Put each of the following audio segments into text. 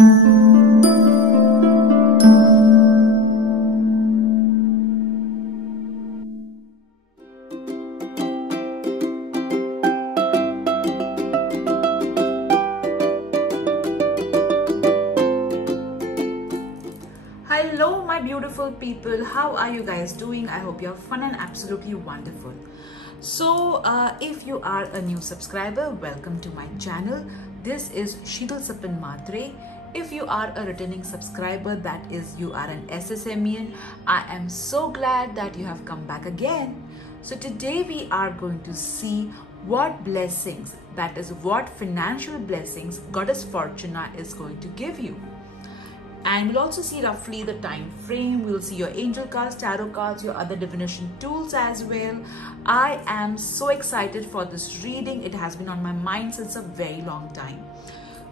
Hello my beautiful people, how are you guys doing? I hope you're fun and absolutely wonderful. So if you are a new subscriber, welcome to my channel. This is Sheetal Sapin Matre. If you are a returning subscriber, that is you are an SSMian. I am so glad that you have come back again. So today we are going to see what blessings, that is what financial blessings Goddess Fortuna is going to give you. And we'll also see roughly the time frame. We'll see your angel cards, tarot cards, your other divination tools as well. I am so excited for this reading. It has been on my mind since a very long time.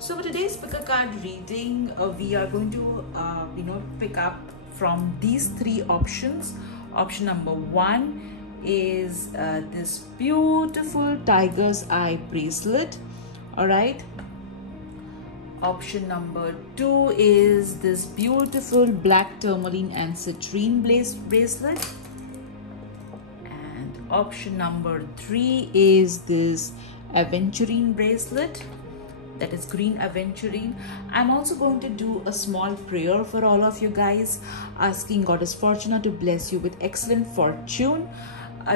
So for today's picker card reading, we are going to pick up from these three options. Option number one is this beautiful tiger's eye bracelet. All right. Option number two is this beautiful black tourmaline and citrine bracelet. And option number three is this aventurine bracelet, that is green aventurine. I'm also going to do a small prayer for all of you guys, asking Goddess Fortuna to bless you with excellent fortune.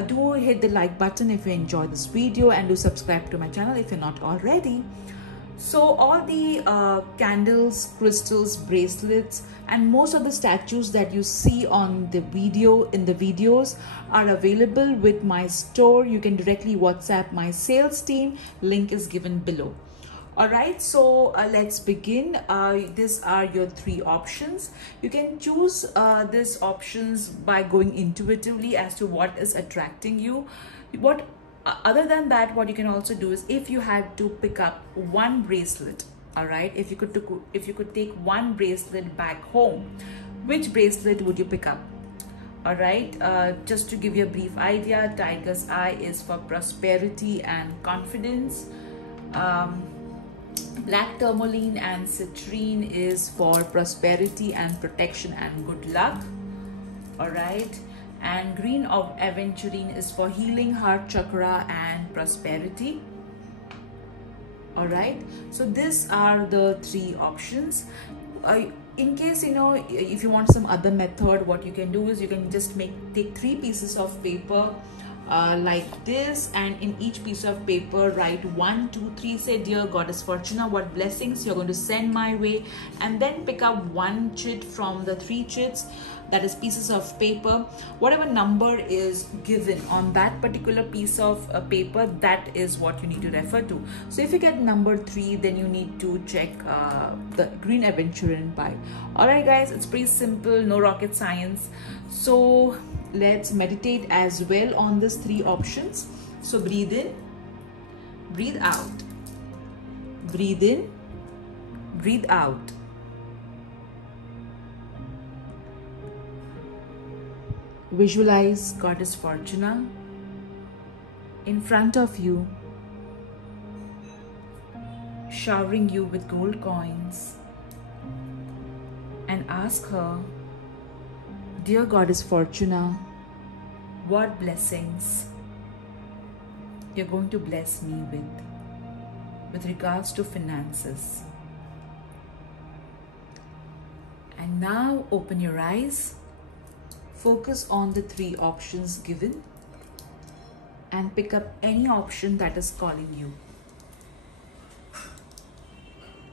Do hit the like button if you enjoy this video, and do subscribe to my channel if you're not already. So all the candles, crystals, bracelets, and most of the statues that you see on the videos are available with my store. You can directly WhatsApp my sales team. Link is given below. All right, so let's begin. These are your three options. You can choose these options by going intuitively as to what is attracting you. Other than that, what you can also do is, if you had to pick up one bracelet, all right, if you could take one bracelet back home, which bracelet would you pick up? All right, just to give you a brief idea, tiger's eye is for prosperity and confidence. Black tourmaline and citrine is for prosperity and protection and good luck. All right. And green of aventurine is for healing, heart chakra and prosperity. All right, so these are the three options. In case if you want some other method, what you can do is you can just take three pieces of paper like this, and in each piece of paper write 1, 2, 3, say dear Goddess Fortuna, what blessings you're going to send my way, and then pick up one chit from the three chits, that is pieces of paper. Whatever number is given on that particular piece of paper, that is what you need to refer to. So if you get number 3, then you need to check the green aventurine pipe. All right guys, it's pretty simple, no rocket science. So let's meditate as well on these three options. So breathe in, breathe out, breathe in, breathe out. Visualize Goddess Fortuna in front of you, showering you with gold coins, and ask her, dear Goddess Fortuna, what blessings you're going to bless me with regards to finances. And now open your eyes. Focus on the three options given and pick up any option that is calling you.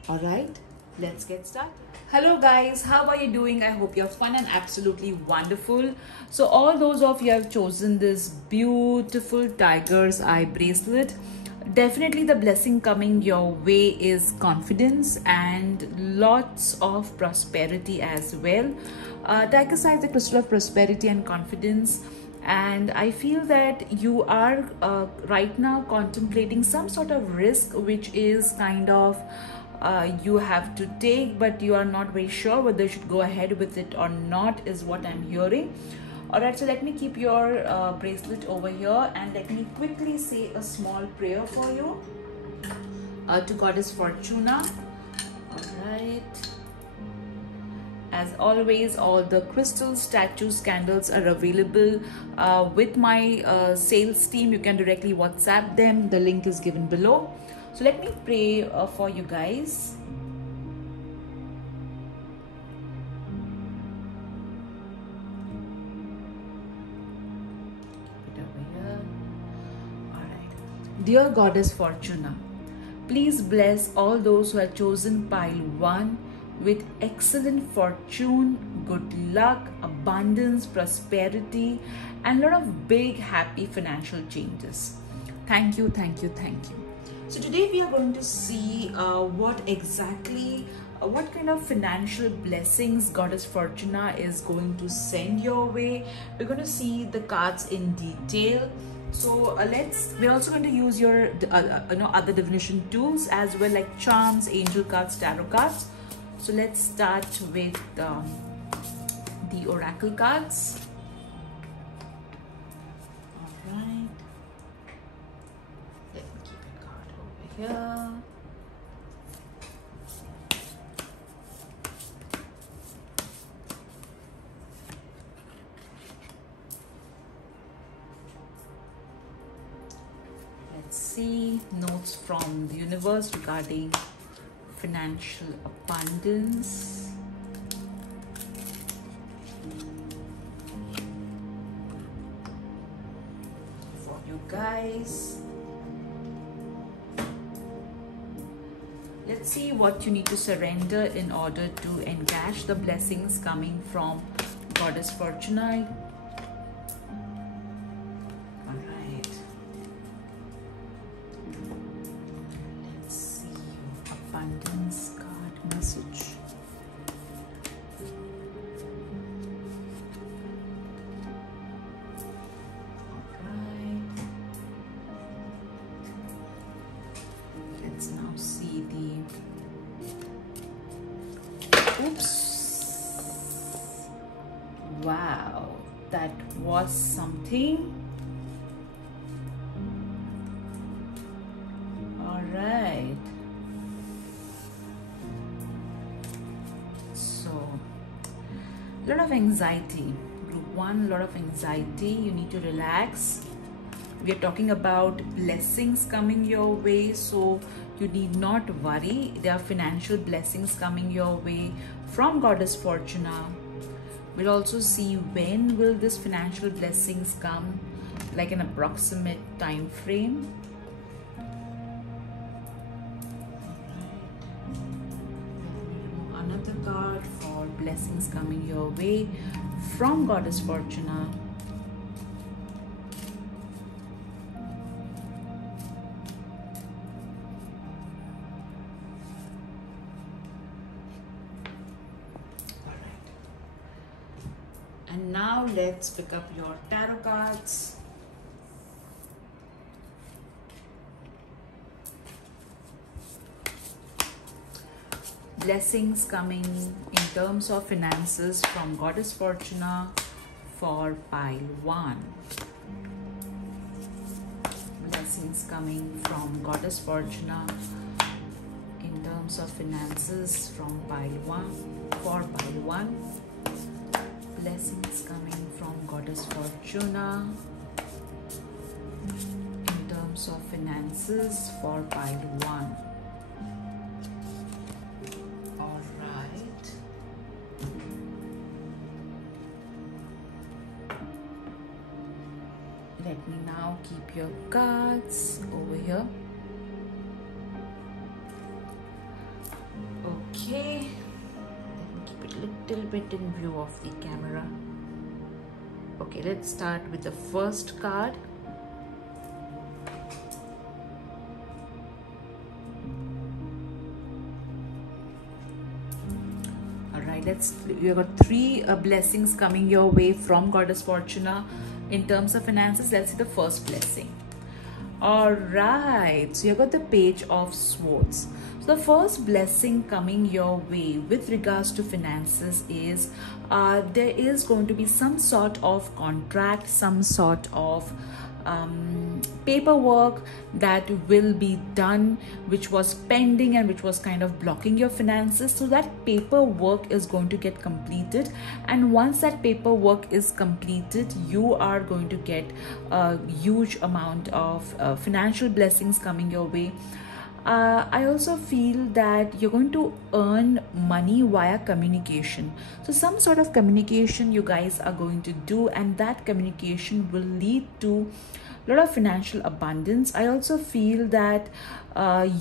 All right, let's get started. Hello guys, how are you doing? I hope you're fun and absolutely wonderful. So all those of you have chosen this beautiful tiger's eye bracelet. Definitely the blessing coming your way is confidence and lots of prosperity as well. Tiger's eye is the crystal of prosperity and confidence, and I feel that you are right now contemplating some sort of risk, which is kind of you have to take, but you are not very sure whether you should go ahead with it or not, is what I'm hearing. All right, so let me keep your bracelet over here, and let me quickly say a small prayer for you to Goddess Fortuna. All right. As always, all the crystals, statues, candles are available with my sales team. You can directly WhatsApp them. The link is given below. So let me pray for you guys. Dear Goddess Fortuna, please bless all those who have chosen pile 1 with excellent fortune, good luck, abundance, prosperity, and a lot of big, happy financial changes. Thank you, thank you, thank you. So today we are going to see what kind of financial blessings Goddess Fortuna is going to send your way. We're going to see the cards in detail. So we're also going to use your other divination tools as well, like charms, angel cards, tarot cards. So let's start with the oracle cards. All right, let me keep a card over here. See notes from the universe regarding financial abundance. For you guys, let's see what you need to surrender in order to encash the blessings coming from Goddess Fortuna. Abundance card message. Alright. Let's now see the... Oops. Wow. That was something. Alright. A lot of anxiety. Group 1, a lot of anxiety. You need to relax. We are talking about blessings coming your way, so you need not worry. There are financial blessings coming your way from Goddess Fortuna. We'll also see when will this financial blessings come, like an approximate time frame. Another card for blessings coming your way from Goddess Fortuna. Alright. And now let's pick up your tarot cards. Blessings coming in terms of finances from Goddess Fortuna for pile 1. Blessings coming from Goddess Fortuna in terms of finances from pile 1 for pile 1. Blessings coming from Goddess Fortuna in terms of finances for pile 1. Let me now keep your cards over here. Okay, let me keep it a little bit in view of the camera. Okay, let's start with the first card. Alright, you got 3 blessings coming your way from Goddess Fortuna. In terms of finances, let's see the first blessing. All right, so you got the Page of Swords. So the first blessing coming your way with regards to finances is there is going to be some sort of contract, some sort of paperwork that will be done, which was pending and which was kind of blocking your finances. So that paperwork is going to get completed, and once that paperwork is completed, you are going to get a huge amount of financial blessings coming your way. I also feel that you're going to earn money via communication. So some sort of communication you guys are going to do, and that communication will lead to a lot of financial abundance. I also feel that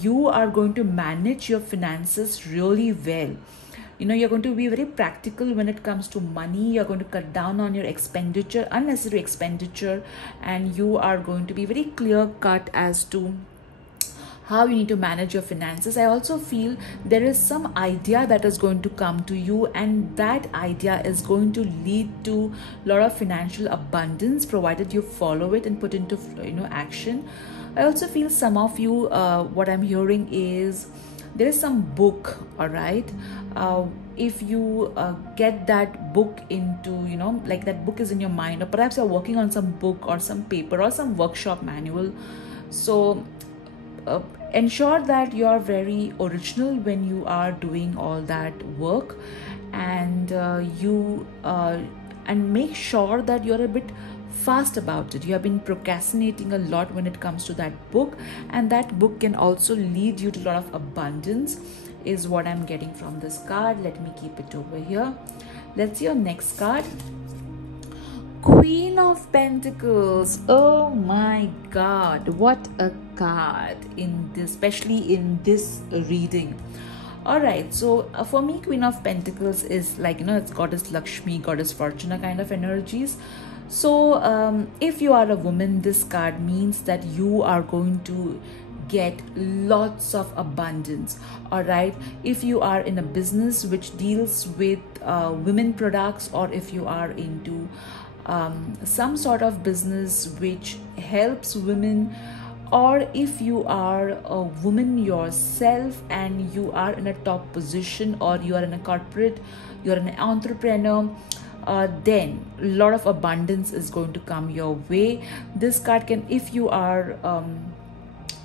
you are going to manage your finances really well. You know, you're going to be very practical when it comes to money. You're going to cut down on your expenditure, unnecessary expenditure, and you are going to be very clear cut as to how you need to manage your finances. I also feel there is some idea that is going to come to you, and that idea is going to lead to a lot of financial abundance, provided you follow it and put into action. I also feel some of you, what I'm hearing is there is some book, all right? If you get that book into, like that book is in your mind, or perhaps you're working on some book or some paper or some workshop manual. So ensure that you are very original when you are doing all that work, and and make sure that you're a bit fast about it. You have been procrastinating a lot when it comes to that book, and that book can also lead you to a lot of abundance, is what I'm getting from this card. Let me keep it over here. Let's see your next card. Queen of Pentacles. Oh my God, what a card in this, especially in this reading. All right, so for me, Queen of Pentacles is like, it's Goddess Lakshmi, Goddess Fortuna kind of energies. So if you are a woman, this card means that you are going to get lots of abundance. All right, if you are in a business which deals with women products, or if you are into some sort of business which helps women, or if you are a woman yourself and you are in a top position, or you are in a corporate, you're an entrepreneur, then a lot of abundance is going to come your way. This card can, if you are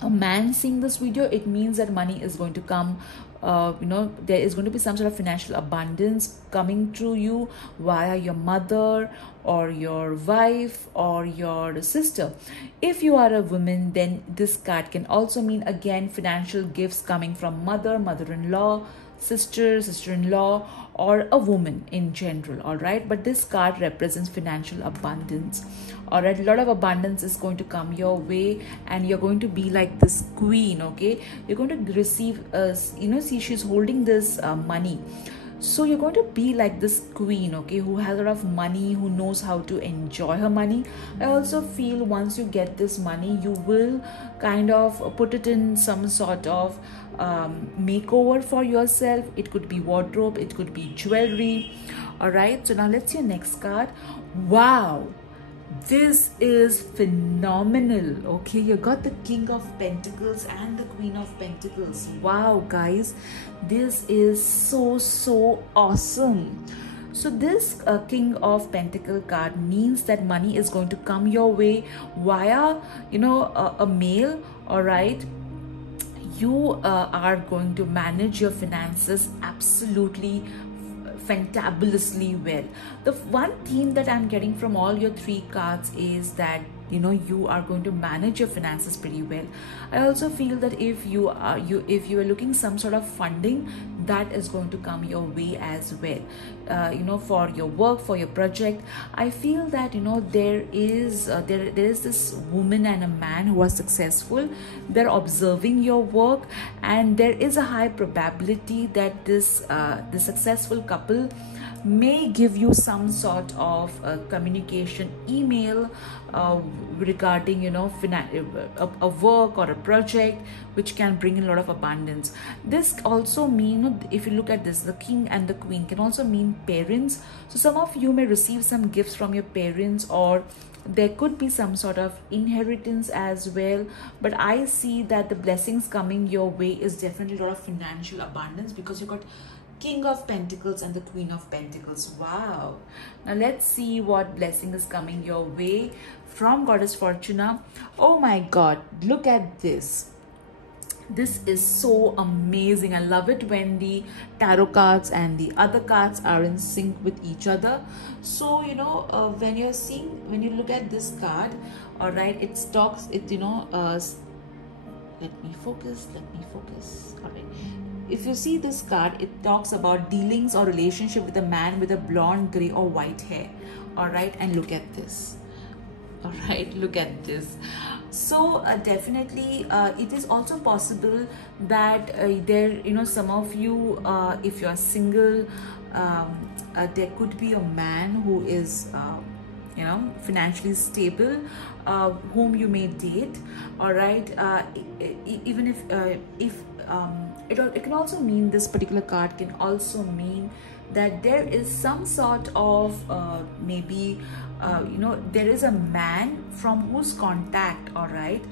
a man seeing this video, it means that money is going to come. There is going to be some sort of financial abundance coming through you via your mother or your wife or your sister. If you are a woman, then this card can also mean, again, financial gifts coming from mother, mother-in-law, sister, sister-in-law, or a woman in general. All right, but this card represents financial abundance. All right, a lot of abundance is going to come your way, and you're going to be like this queen. Okay, you're going to receive see, she's holding this money. So you're going to be like this queen, okay, who has a lot of money, who knows how to enjoy her money. I also feel once you get this money, you will kind of put it in some sort of makeover for yourself. It could be wardrobe, it could be jewelry. All right, so now let's see your next card. Wow, this is phenomenal. Okay, you got the King of Pentacles and the Queen of Pentacles. Wow, guys, this is so awesome. So this King of Pentacle card means that money is going to come your way via a male. All right, you are going to manage your finances absolutely fantabulously well. The one theme that I'm getting from all your three cards is that you are going to manage your finances pretty well. I also feel that if you are looking some sort of funding, that is going to come your way as well, for your work, for your project. I feel that there is this woman and a man who are successful. They're observing your work, and there is a high probability that this successful couple may give you some sort of communication email regarding a work or a project which can bring in a lot of abundance. This also mean, if you look at this, the king and the queen can also mean parents. So some of you may receive some gifts from your parents, or there could be some sort of inheritance as well. But I see that the blessings coming your way is definitely a lot of financial abundance, because you got King of Pentacles and the Queen of Pentacles. Wow. Now let's see what blessing is coming your way from Goddess Fortuna. Oh my God, look at this. This is so amazing. I love it when the tarot cards and the other cards are in sync with each other. So when you look at this card, all right, it talks, let me focus. All right, if you see this card, it talks about dealings or relationship with a man with a blonde, gray or white hair. All right, and look at this. All right, look at this. So definitely it is also possible that some of you, if you are single, there could be a man who is financially stable, whom you may date. All right, even if it can also mean, this particular card can also mean that there is some sort of maybe there is a man from whose contact, all right,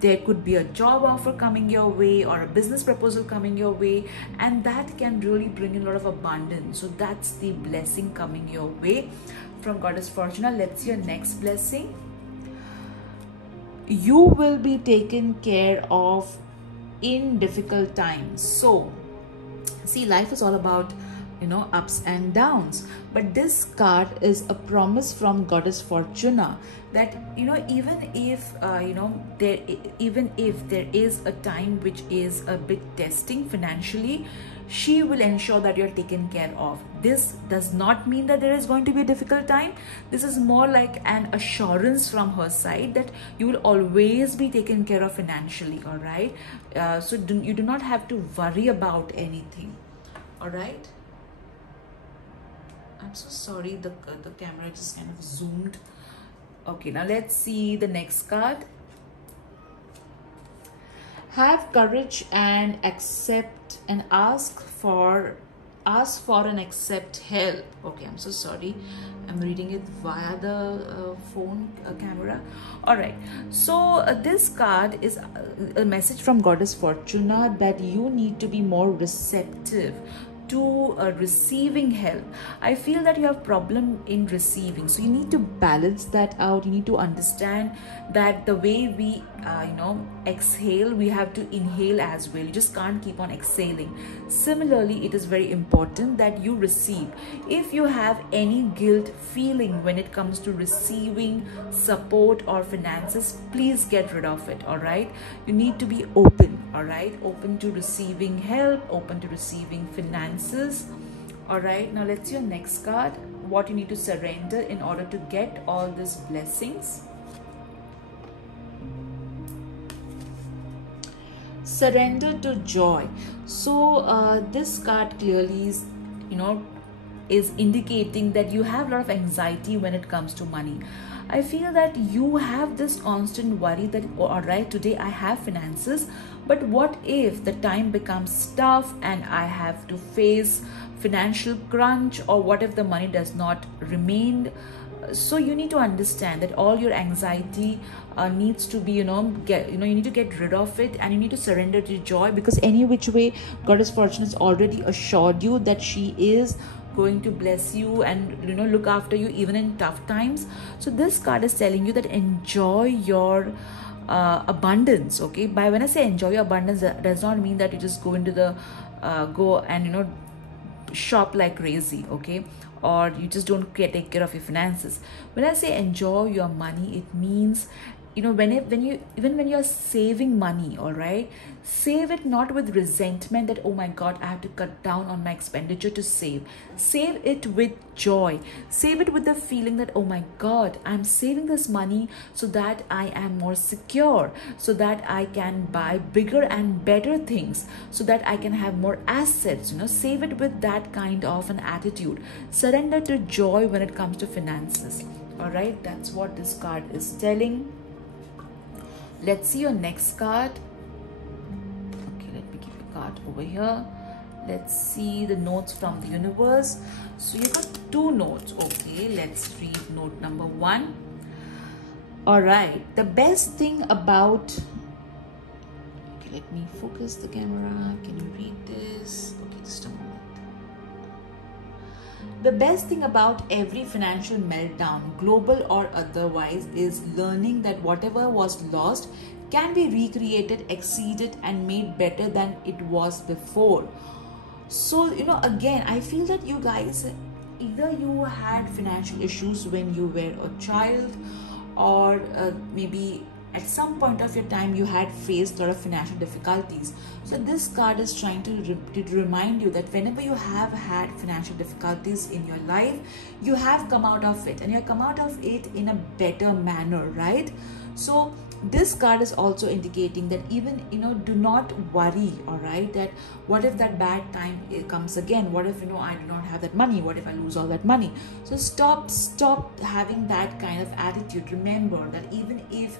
there could be a job offer coming your way or a business proposal coming your way, and that can really bring in a lot of abundance. So that's the blessing coming your way from Goddess Fortuna. Let's see your next blessing. You will be taken care of in difficult times. So see, life is all about ups and downs, but this card is a promise from Goddess Fortuna that even if there is a time which is a bit testing financially, she will ensure that you're taken care of. This does not mean that there is going to be a difficult time. This is more like an assurance from her side that you will always be taken care of financially. All right, so you do not have to worry about anything. All right, I'm so sorry, the camera just kind of zoomed. Okay, now let's see the next card. Have courage and accept and ask for and accept help. Okay, I'm so sorry, I'm reading it via the phone camera. All right, so this card is a message from Goddess Fortuna that you need to be more receptive to receiving help. I feel that you have problem in receiving, so you need to balance that out. You need to understand that the way we exhale, we have to inhale as well. You just can't keep on exhaling. Similarly, it is very important that you receive. If you have any guilt feeling when it comes to receiving support or finances, please get rid of it. All right, you need to be open. All right, open to receiving help, open to receiving finances. All right, now let's see your next card. What you need to surrender in order to get all these blessings. Surrender to joy. So this card clearly is indicating that you have a lot of anxiety when it comes to money. I feel that you have this constant worry that, all right, today I have finances, but what if the time becomes tough and I have to face financial crunch, or what if the money does not remain? So you need to understand that all your anxiety needs to be you need to get rid of it, and you need to surrender to joy, because any which way Goddess Fortuna has already assured you that she is going to bless you and look after you even in tough times. So this card is telling you that enjoy your abundance. Okay, by when I say enjoy your abundance, that does not mean that you just go into the go and shop like crazy, okay, or you just don't take care of your finances. When I say enjoy your money, it means when you're saving money, all right, save it not with resentment that, oh my God, I have to cut down on my expenditure to save. Save it with joy. Save it with the feeling that, oh my God, I'm saving this money so that I am more secure, so that I can buy bigger and better things, so that I can have more assets. Save it with that kind of an attitude. Surrender to joy when it comes to finances. All right, that's what this card is telling. Let's see your next card. Okay, let me keep a card over here. Let's see the notes from the universe. So you got 2 notes. Okay, let's read note number 1. All right, the best thing about... Okay, let me focus the camera. Can you read this? Okay, just a moment. The best thing about every financial meltdown, global or otherwise, is learning that whatever was lost can be recreated, exceeded, and made better than it was before. So, again, I feel that you guys, either you had financial issues when you were a child, or maybe at some point of your time you had faced a lot of financial difficulties. So this card is trying to remind you that whenever you have had financial difficulties in your life, you have come out of it, and you have come out of it in a better manner, right? So this card is also indicating that even, do not worry, all right, that what if that bad time comes again? What if, I do not have that money? What if I lose all that money? So stop having that kind of attitude. Remember that even if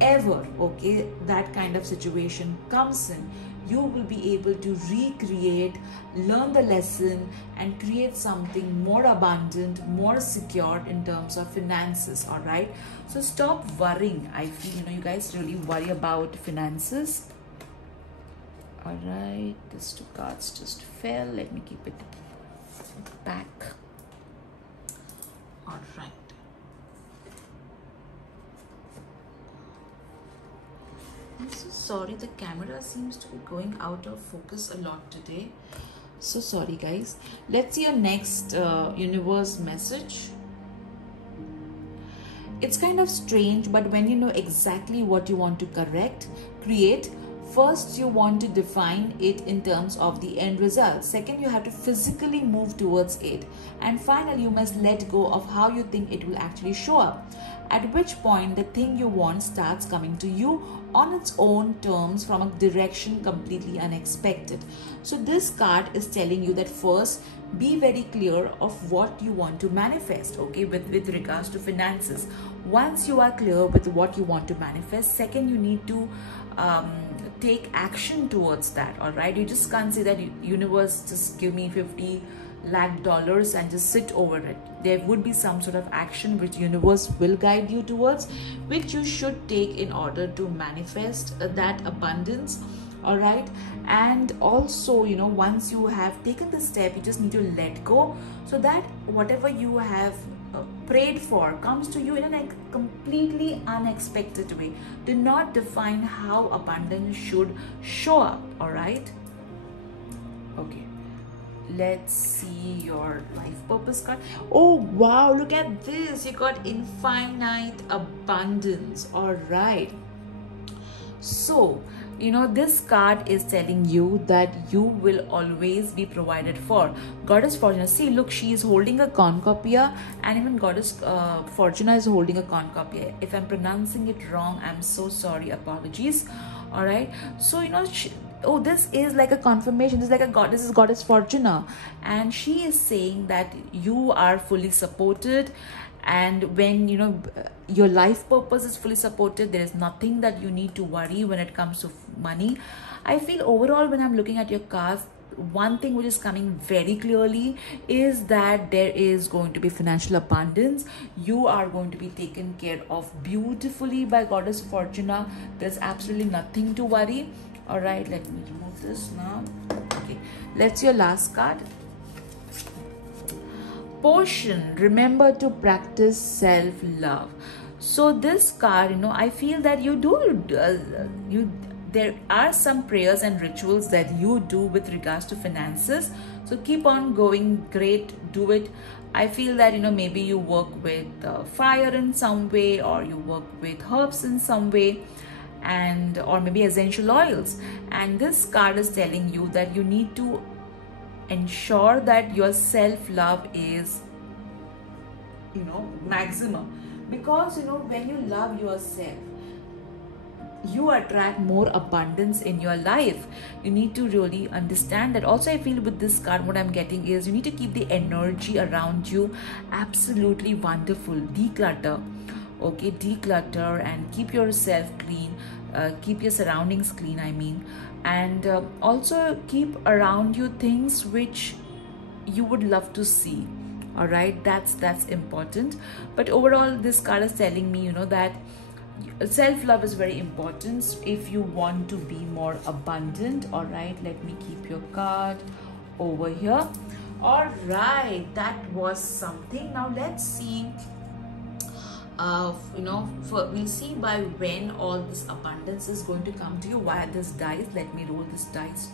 ever, okay, that kind of situation comes in, you will be able to recreate, learn the lesson, and create something more abundant, more secure in terms of finances. All right, so stop worrying. I feel, you guys really worry about finances. All right, these two cards just fell. Let me keep it back. All right. I'm so sorry, the camera seems to be going out of focus a lot today. So sorry, guys. Let's see your next universe message. It's kind of strange, but when you know exactly what you want to create, first you want to define it in terms of the end result. Second, you have to physically move towards it. And finally, you must let go of how you think it will actually show up. At which point the thing you want starts coming to you on its own terms from a direction completely unexpected. So this card is telling you that first, be very clear of what you want to manifest, okay, with regards to finances. Once you are clear with what you want to manifest, second, you need to take action towards that. All right, you just can't say that universe, just give me $50 lakh and just sit over it. There would be some sort of action which universe will guide you towards, which you should take in order to manifest that abundance. All right, and also, once you have taken the step, you just need to let go, so that whatever you have prayed for comes to you in a completely unexpected way. Do not define how abundance should show up. All right, okay, let's see your life purpose card. Oh wow, look at this, you got infinite abundance. All right, so this card is telling you that you will always be provided for. Goddess Fortuna, see, look, she is holding a cornucopia, and even Goddess Fortuna is holding a cornucopia. If I'm pronouncing it wrong, I'm so sorry, apologies. All right, so oh, this is like a confirmation. This is like this is Goddess Fortuna, and she is saying that you are fully supported. And when your life purpose is fully supported, there is nothing that you need to worry when it comes to money. I feel overall, when I'm looking at your cards, one thing which is coming very clearly is that there is going to be financial abundance. You are going to be taken care of beautifully by Goddess Fortuna. There's absolutely nothing to worry. All right, let me remove this now. Okay, let's your last card. Portion, remember to practice self-love. So this card, I feel that there are some prayers and rituals that you do with regards to finances. So keep on going, great, do it. I feel that maybe you work with fire in some way, or you work with herbs in some way, and or maybe essential oils. And this card is telling you that you need to ensure that your self-love is maximum, because when you love yourself, you attract more abundance in your life. You need to really understand that. Also, I feel with this card, what I'm getting is you need to keep the energy around you absolutely wonderful. Declutter, okay, declutter, and keep yourself clean, keep your surroundings clean, I mean. And also keep around you things which you would love to see. All right, that's important. But overall, this card is telling me that self-love is very important if you want to be more abundant. All right, let me keep your card over here. All right, that was something. Now let's see, we'll see by when all this abundance is going to come to you via this dice. Let me roll this dice.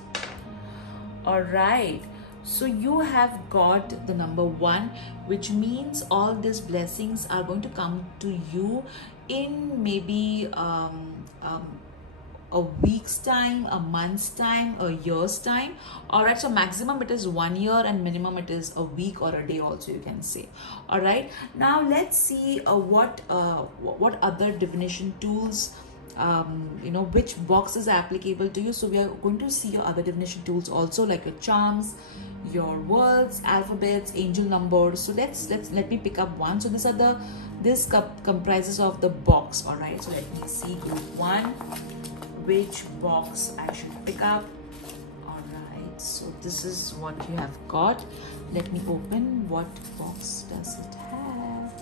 All right, so you have got the number 1, which means all these blessings are going to come to you in maybe a week's time, a month's time, a year's time. All right, so maximum it is 1 year and minimum it is a week or a day also, you can say. All right, now let's see what other divination tools, which box is applicable to you. So we are going to see your other divination tools also, like your charms, your words, alphabets, angel numbers. So let me pick up one. So this comprises of the box. All right, so let me see group 1, which box I should pick up. All right, so this is what you have got. Let me open. What box does it have?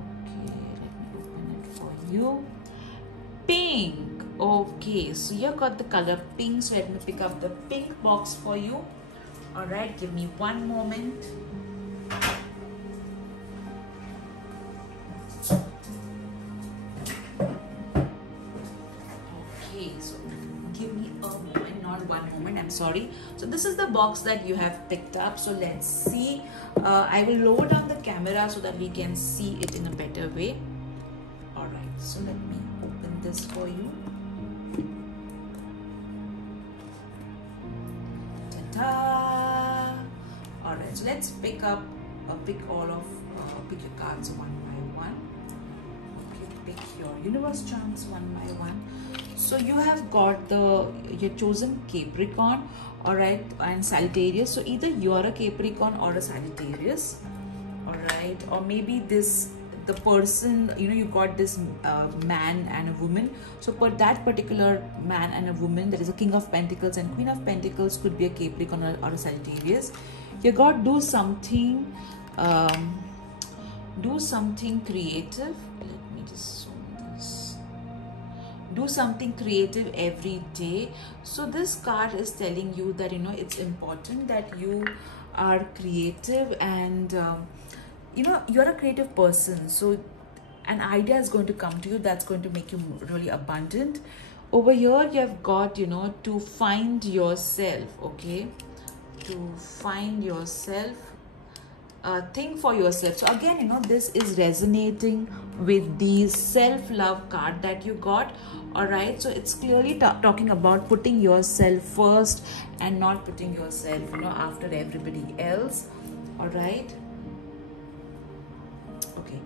Okay, let me open it for you. Pink. Okay, so you got the color pink, so let me pick up the pink box for you. All right, give me one moment. I'm sorry. So this is the box that you have picked up. So let's see. I will lower down the camera so that we can see it in a better way. All right, so let me open this for you. Ta-da! All right, so let's pick your cards one by one. Okay, pick your universe charms one by one. So you have got your chosen Capricorn, all right, and Sagittarius. So either you are a Capricorn or a Sagittarius, all right, or maybe the person, you got this man and a woman. So for that particular man and a woman, there is a King of Pentacles and Queen of Pentacles, could be a Capricorn or a Sagittarius. You got to do something creative. Let me just do something creative every day. So this card is telling you that it's important that you are creative, and you're a creative person. So an idea is going to come to you that's going to make you really abundant. Over here you have got to find yourself. Okay, to find yourself. Think for yourself. So again, this is resonating with the self-love card that you got. All right, so it's clearly talking about putting yourself first and not putting yourself after everybody else. All right, okay,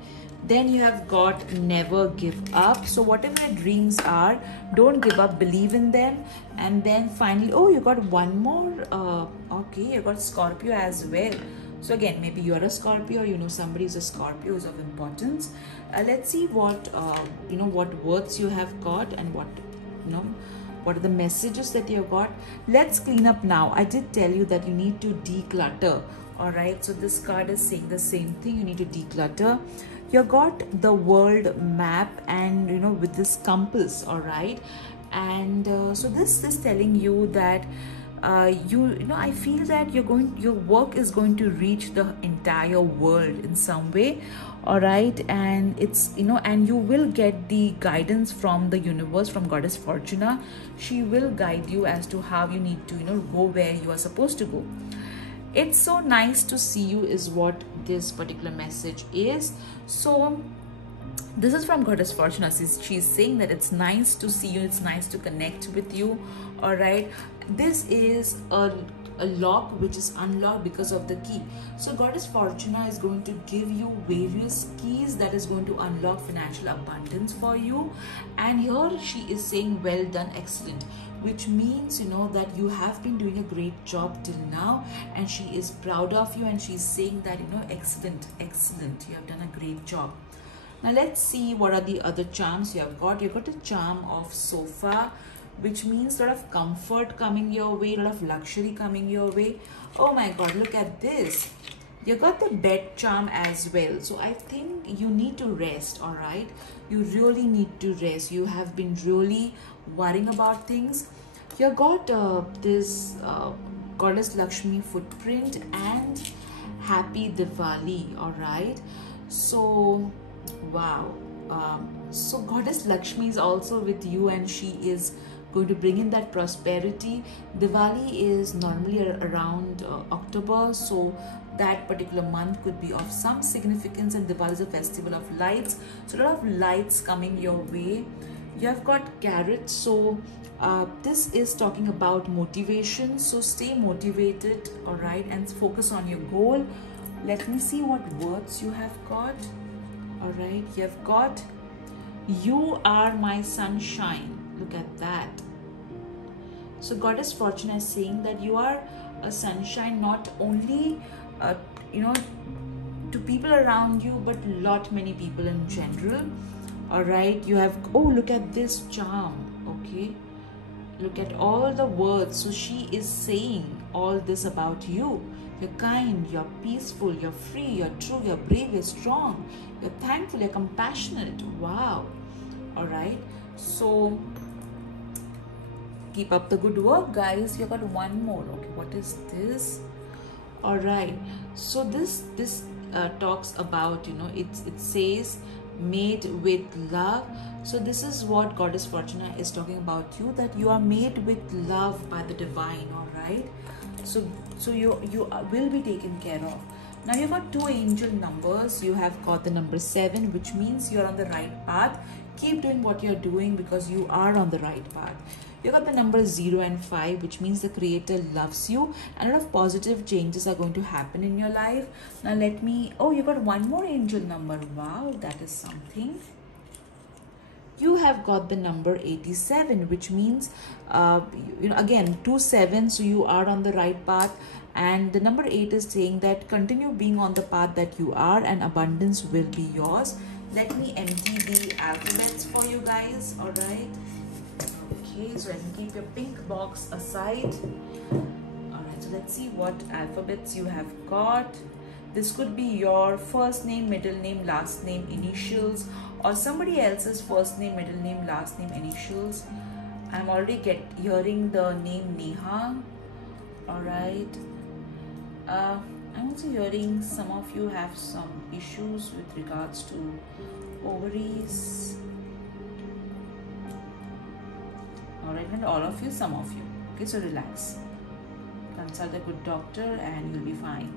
then you have got never give up. So whatever your dreams are, don't give up, believe in them. And then finally, oh, you got one more. Okay, you got Scorpio as well. So again, maybe you're a Scorpio, somebody is a Scorpio is of importance. Let's see what what words you have got and what are the messages that you have got. Let's clean up now. I did tell you that you need to declutter. All right, so this card is saying the same thing. You need to declutter. You got the world map and with this compass. All right, and so this is telling you that I feel that your work is going to reach the entire world in some way. All right, and it's and you will get the guidance from the universe, from Goddess Fortuna. She will guide you as to how you need to go where you are supposed to go. It's so nice to see you is what this particular message is. So this is from Goddess Fortuna. She's saying that it's nice to see you, it's nice to connect with you. All right, this is a lock which is unlocked because of the key. So Goddess Fortuna is going to give you various keys that is going to unlock financial abundance for you. And here she is saying well done, excellent, which means that you have been doing a great job till now, and she is proud of you, and she's saying that excellent, you have done a great job. Now let's see what are the other charms you have got. You got a charm of sofa, which means a lot of comfort coming your way, a lot of luxury coming your way. Oh my God, look at this. You got the bed charm as well. So I think you need to rest, all right? You really need to rest. You have been really worrying about things. You got this Goddess Lakshmi footprint, and happy Diwali. All right, so wow. So Goddess Lakshmi is also with you, and she is going to bring in that prosperity. Diwali is normally around October, so that particular month could be of some significance, and Diwali is a festival of lights, so a lot of lights coming your way. You have got Carrot, so this is talking about motivation, so stay motivated, all right, and focus on your goal. Let me see what words you have got. All right, you have got, you are my sunshine. Look at that. So Goddess Fortuna is saying that you are a sunshine, not only to people around you, but many people in general. All right, you have, oh, look at this charm. Okay, look at all the words. So she is saying all this about you. You're kind, you're peaceful, you're free, you're true, you're brave, you're strong, you're thankful, you're compassionate. Wow. All right, so keep up the good work, guys. You got one more. Okay, what is this? All right, so this talks about, it says made with love. So this is what Goddess Fortuna is talking about you, that you are made with love by the divine. All right, so you will be taken care of. Now you got two angel numbers. You have got the number 7, which means you're on the right path. Keep doing what you're doing because you are on the right path. You got the number 0 and 5, which means the Creator loves you, and a lot of positive changes are going to happen in your life. Now let me, oh, you got one more angel number. Wow, that is something. You have got the number 87, which means again 2 7, so you are on the right path. And the number 8 is saying that continue being on the path that you are, and abundance will be yours. Let me empty the alphabets for you guys. All right, okay, so let me keep your pink box aside. All right, so let's see what alphabets you have got. This could be your first name, middle name, last name, initials, or somebody else's first name, middle name, last name, initials. I'm already hearing the name Neha. All right, I'm also hearing some of you have some issues with regards to ovaries. All right, not all of you, some of you. Okay, so relax. Consult a good doctor and you'll be fine.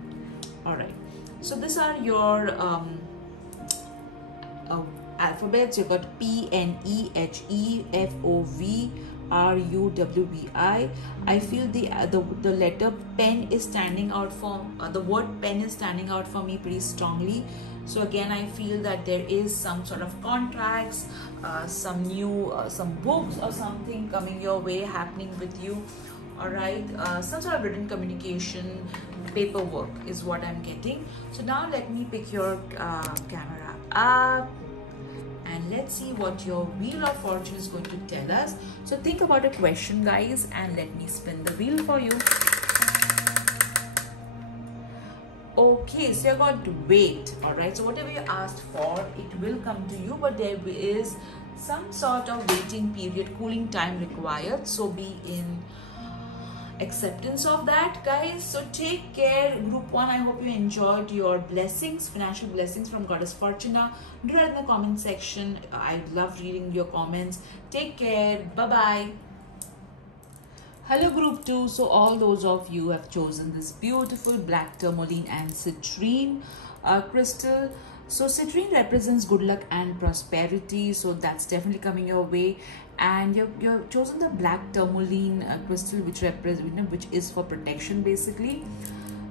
All right, so these are your alphabets. You got P, N, E, H, E, F, O, V, R, U, W, V, I. I feel the letter pen is standing out for, the word pen is standing out for me pretty strongly. So again, I feel that there is some sort of contracts, some new, some books or something coming your way, happening with you. All right, some sort of written communication, paperwork is what I'm getting. So now let me pick your camera up, and let's see what your Wheel of Fortune is going to tell us. So think about a question, guys, and let me spin the wheel for you. Okay, so you're going to wait. All right, so whatever you asked for, it will come to you, but there is some sort of waiting period, cooling time required. So be in acceptance of that, guys. So take care, group 1. I hope you enjoyed your blessings, financial blessings from Goddess Fortuna. Do write in the comment section. I love reading your comments. Take care. Bye bye. Hello group 2. So all those of you have chosen this beautiful black tourmaline and citrine crystal. So citrine represents good luck and prosperity, so that's definitely coming your way. And you've chosen the black tourmaline crystal, which represents, which is for protection basically.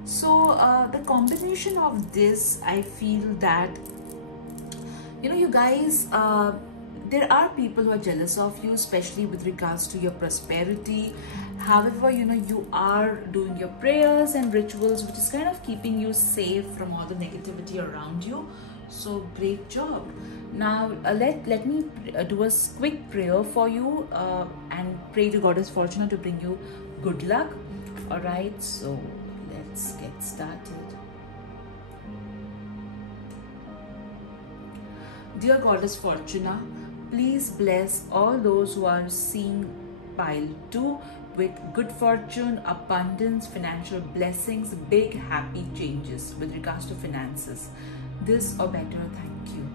So the combination of this, I feel that you guys, there are people who are jealous of you, especially with regards to your prosperity. However, you are doing your prayers and rituals, which is kind of keeping you safe from all the negativity around you. So great job. Now let me do a quick prayer for you and pray to Goddess Fortuna to bring you good luck. All right, so let's get started. Dear Goddess Fortuna, please bless all those who are seeing pile 2 with good fortune, abundance, financial blessings, big happy changes with regards to finances. This or better, thank you.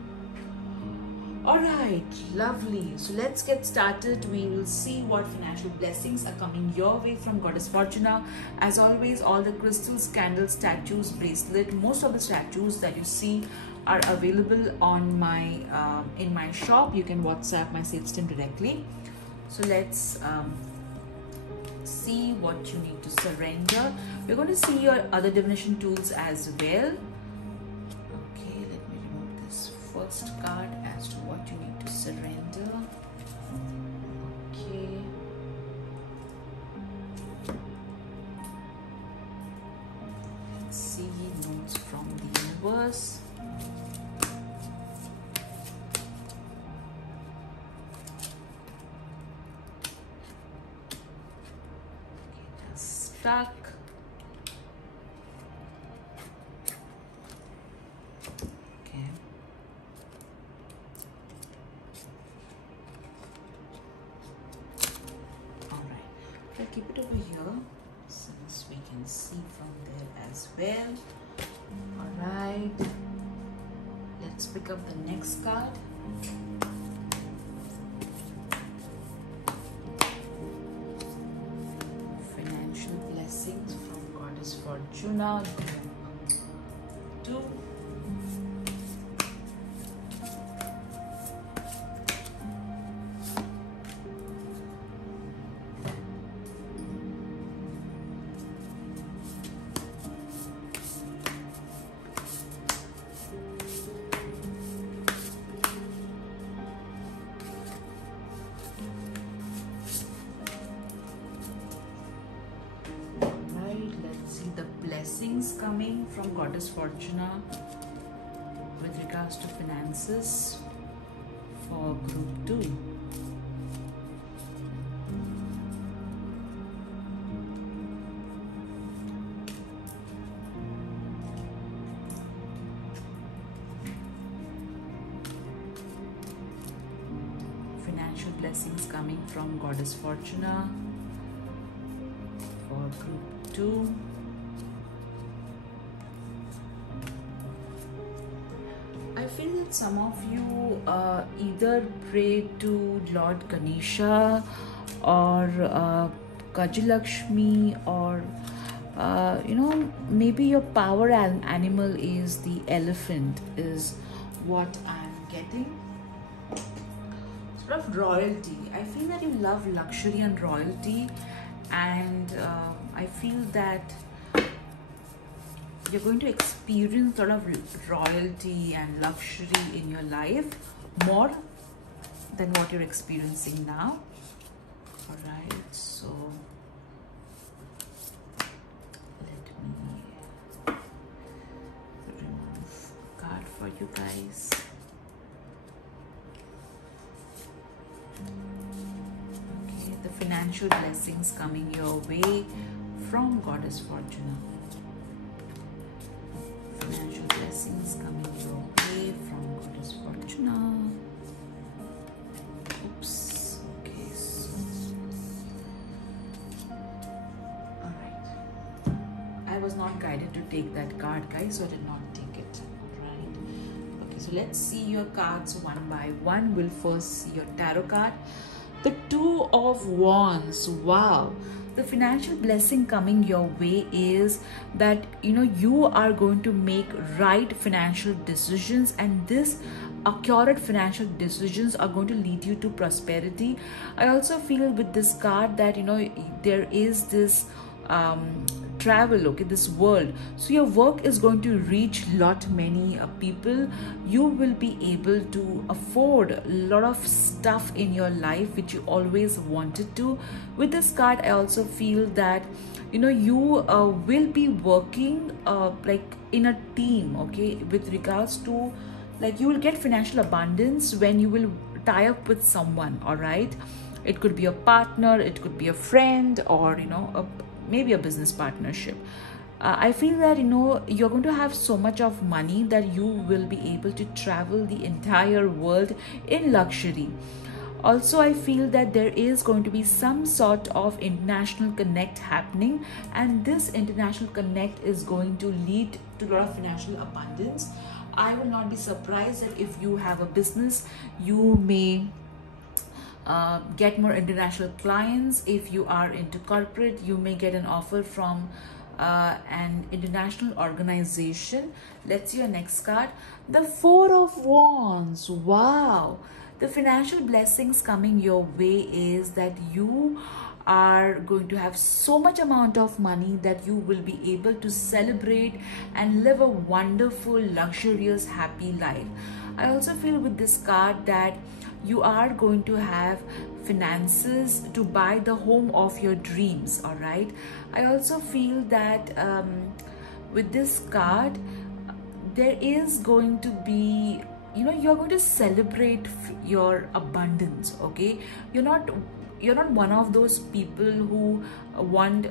All right, lovely. So let's get started. We will see what financial blessings are coming your way from Goddess Fortuna. As always, all the crystals, candles, statues, bracelet, most of the statues that you see are available on my in my shop. You can WhatsApp my sales team directly. So let's see what you need to surrender. We're going to see your other divination tools as well. Okay, let me remove this first card as to what you need to surrender. Okay. Let's see notes from the universe. Stuck. Okay. All right. I'll keep it over here since we can see from there as well. All right. Let's pick up the next card. Blessings from Goddess Fortuna. 2. Blessings coming from Goddess Fortuna with regards to finances for group 2. Financial blessings coming from Goddess Fortuna for group 2. I feel that some of you either pray to Lord Ganesha or Gajalakshmi, or maybe your power animal is the elephant, is what I'm getting. Sort of royalty. I feel that you love luxury and royalty, and I feel that you're going to experience sort of royalty and luxury in your life more than what you're experiencing now. All right, so let me remove a card for you guys. Okay, the financial blessings coming your way from Goddess Fortuna. Financial blessings coming your way from Goddess Fortuna. Oops. Okay, so alright. I was not guided to take that card, guys, so I did not take it. Alright. Okay, so let's see your cards one by one. We'll first see your tarot card. The 2 of Wands. Wow. The financial blessing coming your way is that you are going to make right financial decisions, and this accurate financial decisions are going to lead you to prosperity. I also feel with this card that there is this travel, okay, this world, so your work is going to reach many people. You will be able to afford a lot of stuff in your life which you always wanted to. With this card, I also feel that you will be working like in a team, okay, with regards to, like, you will get financial abundance when you will tie up with someone. All right, it could be a partner, it could be a friend, or maybe a business partnership. I feel that you're going to have so much of money that you will be able to travel the entire world in luxury. Also, I feel that there is going to be some sort of international connect happening, and this international connect is going to lead to a lot of financial abundance. I will not be surprised that if you have a business, you may get more international clients. If you are into corporate, you may get an offer from an international organization. Let's see your next card. The Four of Wands. Wow. The financial blessings coming your way is that you are going to have so much amount of money that you will be able to celebrate and live a wonderful, luxurious, happy life. I also feel with this card that you are going to have finances to buy the home of your dreams. All right. I also feel that with this card, there is going to be, you're going to celebrate your abundance. Okay, you're not one of those people who want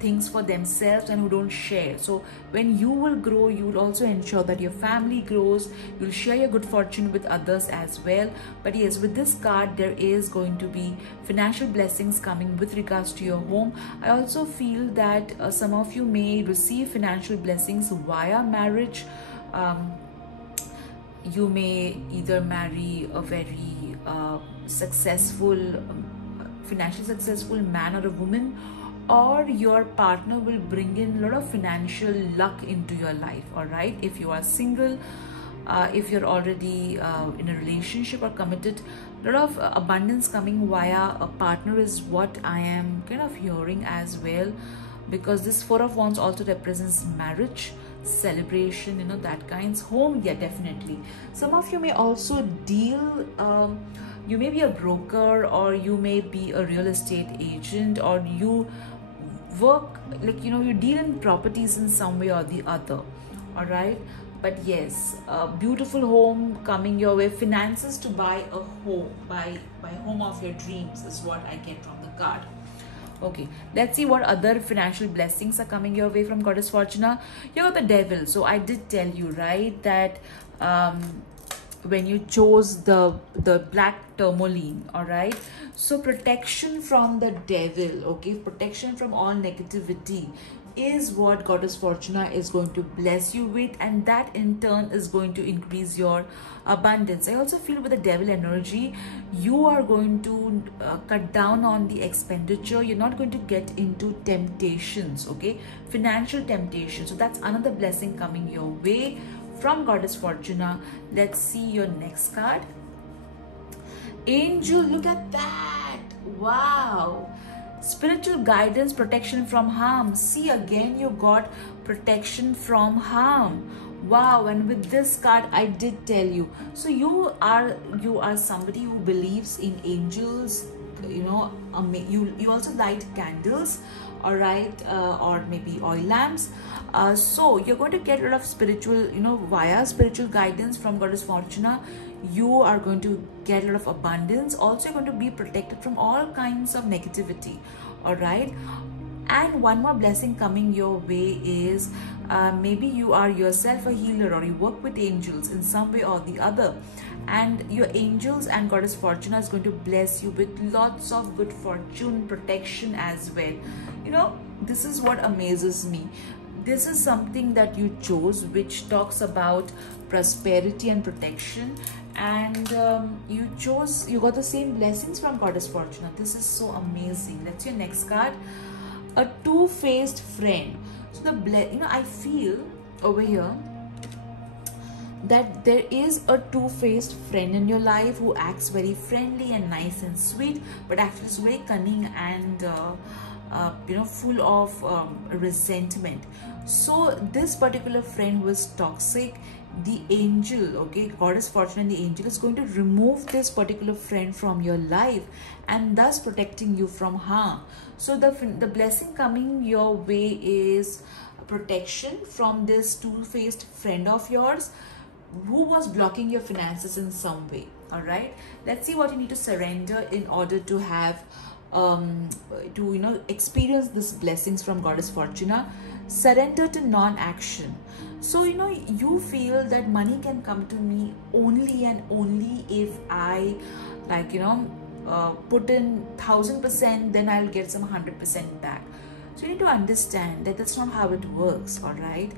things for themselves and who don't share. So when you will grow, you will also ensure that your family grows. You'll share your good fortune with others as well. But yes, with this card, there is going to be financial blessings coming with regards to your home. I also feel that some of you may receive financial blessings via marriage. You may either marry a very successful, financially successful man or a woman, or your partner will bring in a lot of financial luck into your life. All right, if you are single, if you're already in a relationship or committed, a lot of abundance coming via a partner is what I am kind of hearing as well, because this Four of Wands also represents marriage, celebration, that kinds. Home, yeah, definitely. Some of you may also deal, you may be a broker, or you may be a real estate agent, or you work you deal in properties in some way or the other. All right. But yes, a beautiful home coming your way, finances to buy a home, buy home of your dreams is what I get from the card. Okay, let's see what other financial blessings are coming your way from Goddess Fortuna. You got the Devil. So I did tell you, right, that when you chose the black tourmaline, all right, so protection from the devil, okay, protection from all negativity is what Goddess Fortuna is going to bless you with, and that in turn is going to increase your abundance. I also feel with the devil energy, you are going to cut down on the expenditure. You're not going to get into temptations, okay, financial temptations. So that's another blessing coming your way from Goddess Fortuna. Let's see your next card. Angel, look at that. Wow. Spiritual guidance, protection from harm. See, again you got protection from harm. Wow. And with this card, I did tell you, so you are somebody who believes in angels. You also light candles, all right, or maybe oil lamps. So you're going to get rid of spiritual, via spiritual guidance from Goddess Fortuna. You are going to get a lot of abundance. Also, you're going to be protected from all kinds of negativity. All right. And one more blessing coming your way is maybe you are yourself a healer, or you work with angels in some way or the other, and your angels and Goddess Fortuna is going to bless you with lots of good fortune, protection as well. This is what amazes me. This is something that you chose, which talks about prosperity and protection, and you got the same blessings from Goddess Fortuna. This is so amazing. Let's see your next card. A two-faced friend. So I feel over here that there is a two-faced friend in your life who acts very friendly and nice and sweet, but actually is very cunning and full of resentment. So this particular friend was toxic. The angel, okay, Goddess Fortuna and the angel is going to remove this particular friend from your life, and thus protecting you from harm. So the blessing coming your way is protection from this two-faced friend of yours who was blocking your finances in some way. All right, let's see what you need to surrender in order to have to experience these blessings from Goddess Fortuna, surrender to non-action. So you feel that money can come to me only and only if I put in 1000%, then I'll get some 100% back. So you need to understand that that's not how it works. All right,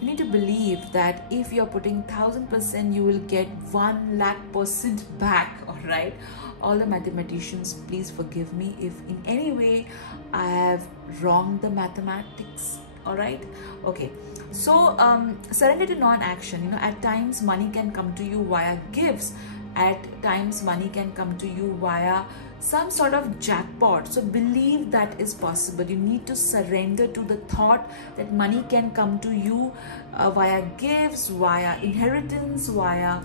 you need to believe that if you're putting 1000%, you will get 1,00,000% back. All right, all the mathematicians, please forgive me if in any way I have wronged the mathematics. All right, okay. So surrender to non-action. At times money can come to you via gifts. At times money can come to you via some sort of jackpot. So believe that is possible. You need to surrender to the thought that money can come to you via gifts, via inheritance, via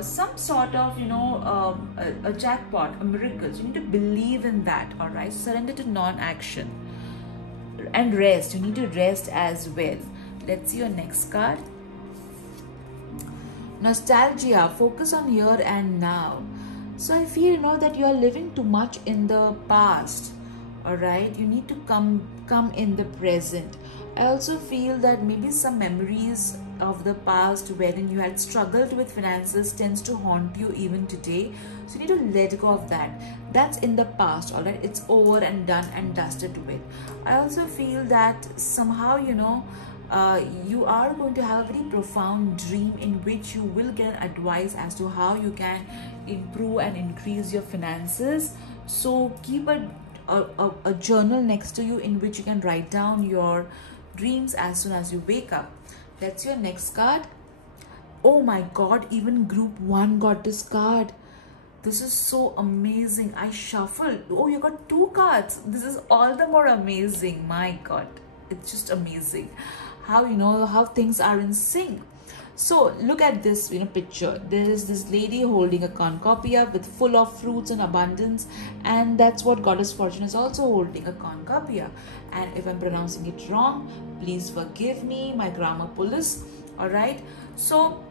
some sort of a jackpot, a miracle. So you need to believe in that. All right, surrender to non-action and rest. You need to rest as well. Let's see your next card. Nostalgia, focus on here and now. So I feel that you are living too much in the past. All right, you need to come in the present. I also feel that maybe some memories of the past wherein you had struggled with finances tends to haunt you even today. So you need to let go of that. That's in the past. All right, it's over and done and dusted with. I also feel that somehow you are going to have a very profound dream in which you will get advice as to how you can improve and increase your finances. So keep a journal next to you in which you can write down your dreams as soon as you wake up. That's your next card. Oh my god, even group 1 got this card. This is so amazing. I shuffled. Oh, you got 2 cards. This is all the more amazing. My god, it's just amazing how things are in sync. So look at this picture. There is this lady holding a cornucopia with full of fruits and abundance, and that's what Goddess Fortune is also holding, a cornucopia. And if I'm pronouncing it wrong, please forgive me, my grammar police. All right, so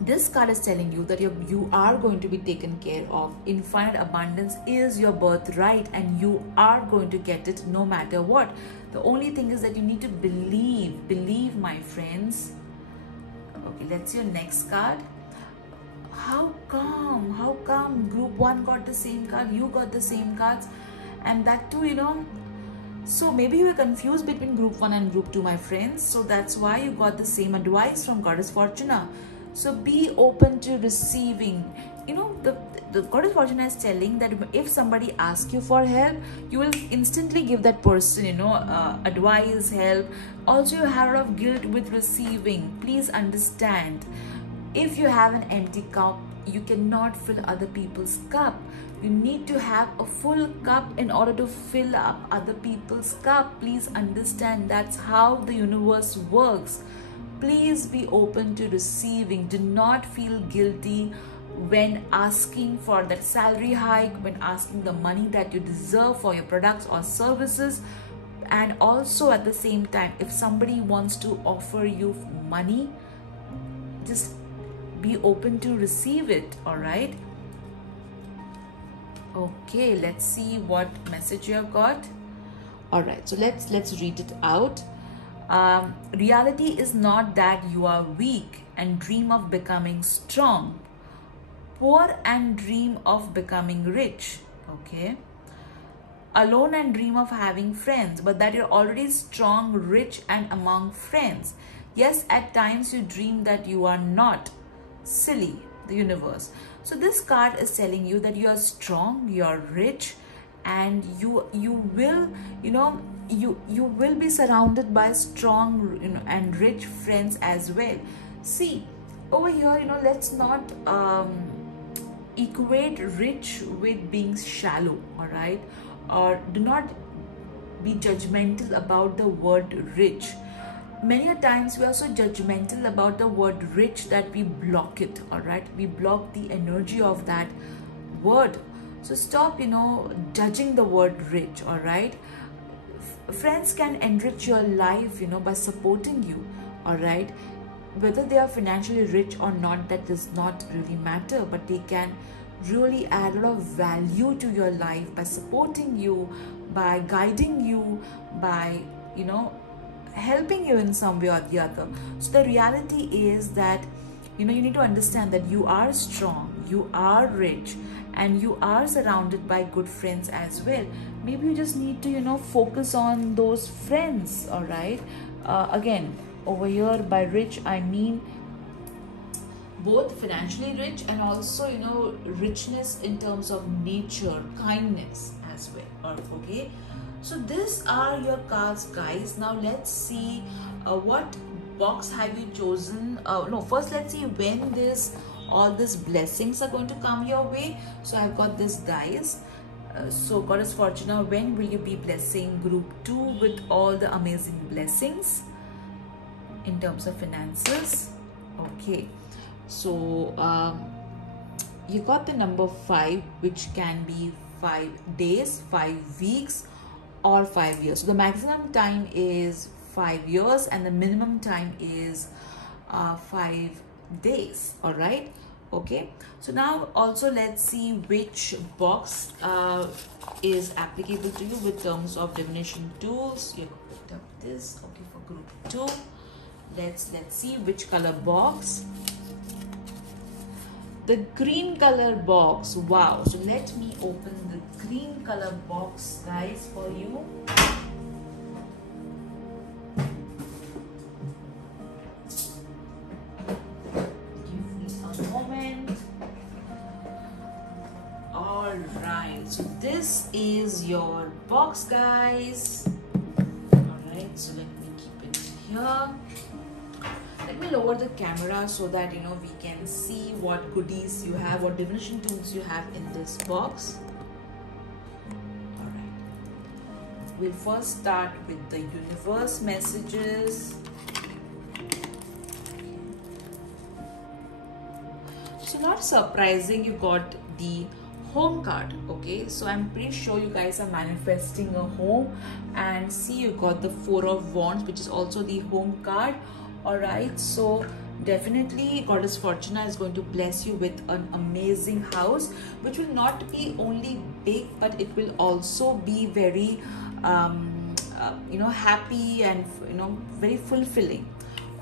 this card is telling you that you are going to be taken care of. Infinite abundance is your birthright and you are going to get it no matter what. The only thing is that you need to believe, my friends. Okay, let's see your next card. How come group 1 got the same card, you got the same cards, and that too so maybe you were confused between group 1 and group 2, my friends. So that's why you got the same advice from Goddess Fortuna. So be open to receiving. The Goddess Fortuna is telling that if somebody asks you for help, you will instantly give that person advice, help. Also, you have a lot of guilt with receiving. Please understand, if you have an empty cup, you cannot fill other people's cup. You need to have a full cup in order to fill up other people's cup. Please understand, that's how the universe works. Please be open to receiving. Do not feel guilty when asking for that salary hike, when asking the money that you deserve for your products or services. And also at the same time, if somebody wants to offer you money, just be open to receive it. All right, okay, let's see what message you have got. All right, so let's read it out. Reality is not that you are weak and dream of becoming strong, poor and dream of becoming rich. Okay, alone and dream of having friends, but that you're already strong, rich and among friends. Yes, at times you dream that you are not. Silly, the universe. So this card is telling you that you are strong, you are rich, and you will you will be surrounded by strong and rich friends as well. See over here, let's not equate rich with being shallow. All right, or do not be judgmental about the word rich. Many a times we are so judgmental about the word rich that we block it. All right, we block the energy of that word. So stop judging the word rich. All right, friends can enrich your life by supporting you. All right, whether they are financially rich or not, that does not really matter, but they can really add a lot of value to your life by supporting you, by guiding you, by, you know, helping you in some way or the other. So the reality is that, you know, you need to understand that you are strong, you are rich, and you are surrounded by good friends as well. Maybe you just need to, you know, focus on those friends. All right. Again, over here by rich I mean both financially rich and also, you know, richness in terms of nature, kindness as well. Okay, so these are your cards, guys. Now let's see what box have you chosen. No, first let's see when this all these blessings are going to come your way. So I've got this dice. So Goddess Fortuna, when will you be blessing group 2 with all the amazing blessings in terms of finances? Okay, so you got the number 5, which can be 5 days, 5 weeks, or 5 years. So the maximum time is 5 years and the minimum time is 5 days. All right. Okay, so now also let's see which box is applicable to you with terms of divination tools. You picked up this. Okay, for group 2, let's see which color box. The green color box. Wow, so let me open the green color box, guys, for you. So this is your box, guys. All right, so let me keep it here. Let me lower the camera so that, you know, we can see what goodies you have, what divination tools you have in this box. All right, we'll first start with the universe messages. So not surprising, you got the home card. Okay, so I'm pretty sure you guys are manifesting a home, and see, you got the 4 of Wands, which is also the home card. All right, so definitely Goddess Fortuna is going to bless you with an amazing house, which will not be only big, but it will also be very you know, happy and, you know, very fulfilling.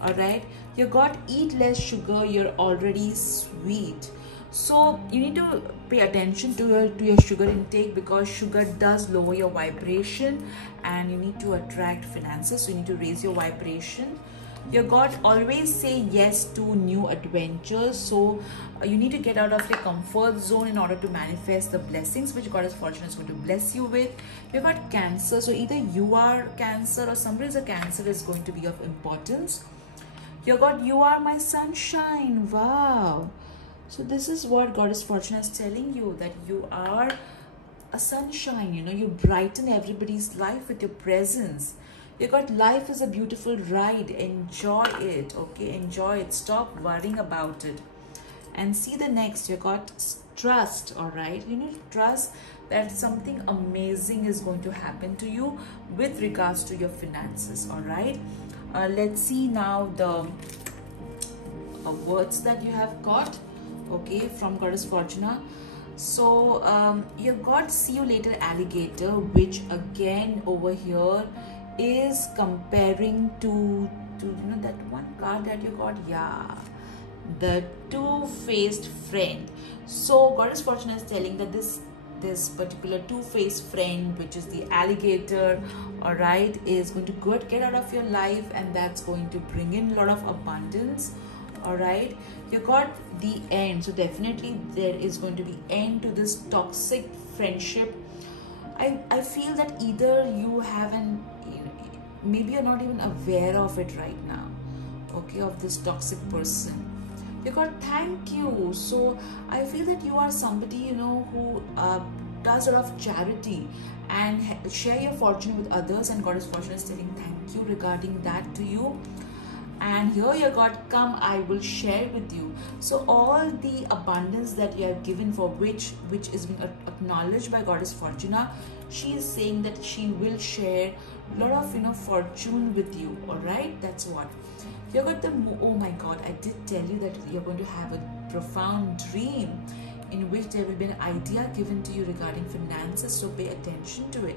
All right, you got eat less sugar, you're already sweet. So you need to pay attention to your sugar intake, because sugar does lower your vibration and you need to attract finances. So you need to raise your vibration. Your God, always say yes to new adventures. So you need to get out of your comfort zone in order to manifest the blessings which Goddess Fortuna is going to bless you with. You've got Cancer. So either you are Cancer or somebody is a Cancer is going to be of importance. Your God, you are my sunshine. Wow. So this is what Goddess Fortuna is telling you, that you are a sunshine, you know, you brighten everybody's life with your presence. You got life is a beautiful ride. Enjoy it. Okay, enjoy it. Stop worrying about it. And see the next, you got trust. All right, you need to trust that something amazing is going to happen to you with regards to your finances. All right, let's see now the words that you have got. Okay, from Goddess Fortuna. So you got see you later alligator, which again over here is comparing to you know that one card that you got, yeah, the two-faced friend. So Goddess Fortuna is telling that this particular two-faced friend, which is the alligator, all right, is going to get out of your life, and that's going to bring in a lot of abundance. All right, you got the end. So definitely there is going to be end to this toxic friendship. I feel that either you haven't, maybe you're not even aware of it right now, okay, of this toxic person. You got thank you. So I feel that you are somebody, you know, who does a lot of charity and share your fortune with others, and Goddess Fortuna is telling thank you regarding that to you. And here you got come, I will share with you. So all the abundance that you have given, for which is being acknowledged by Goddess Fortuna, she is saying that she will share a lot of, you know, fortune with you. All right, that's what you got. The oh my God, I did tell you that you're going to have a profound dream. in which there will be an idea given to you regarding finances, so pay attention to it.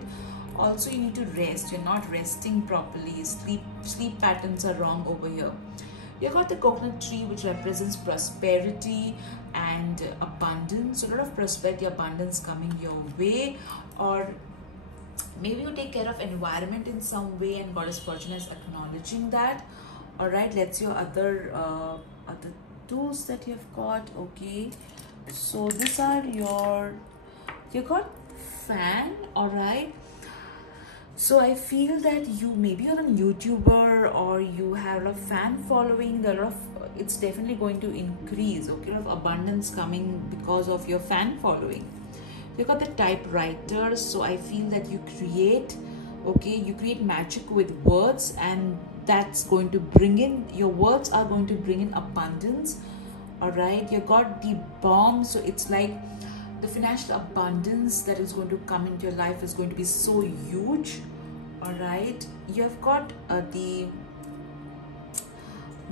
Also, you need to rest. You're not resting properly. Sleep patterns are wrong over here. You got the coconut tree, which represents prosperity and abundance. So a lot of prosperity, abundance coming your way, or maybe you take care of environment in some way, and Goddess Fortune is acknowledging that. All right, let's see your other tools that you've got. Okay, so these are you got fan. All right, so I feel that maybe you're a YouTuber or you have a fan following. It's definitely going to increase. Okay, a lot of abundance coming because of your fan following. You got the typewriter, so I feel that you create magic with words, and that's going to bring in, your words are going to bring in abundance. All right, you got the bomb, so it's like the financial abundance that is going to come into your life is going to be so huge. All right, you have got the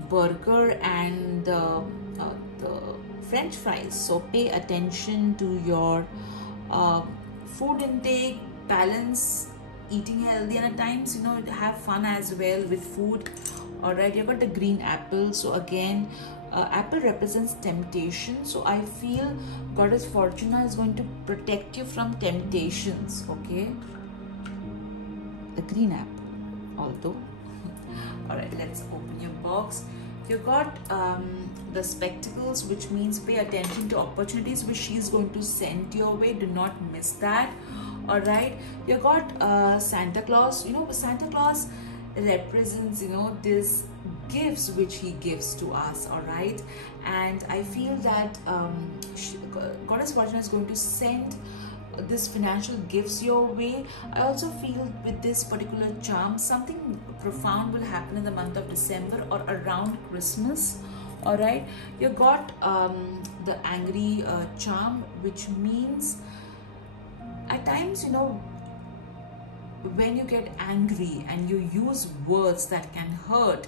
burger and the French fries, so pay attention to your food intake, balance, eating healthy, and at times have fun as well with food. All right, you've got the green apple, so again apple represents temptation, so I feel Goddess Fortuna is going to protect you from temptations. Okay, the green apple, although all right, let's open your box. You got the spectacles, which means pay attention to opportunities which she's going to send your way. Do not miss that. All right, you got Santa Claus. Santa Claus represents this gifts which he gives to us. All right, and I feel that Goddess Fortuna is going to send this financial gifts your way. I also feel with this particular charm, something profound will happen in the month of December or around Christmas. All right, you got the angry charm, which means at times when you get angry and you use words that can hurt,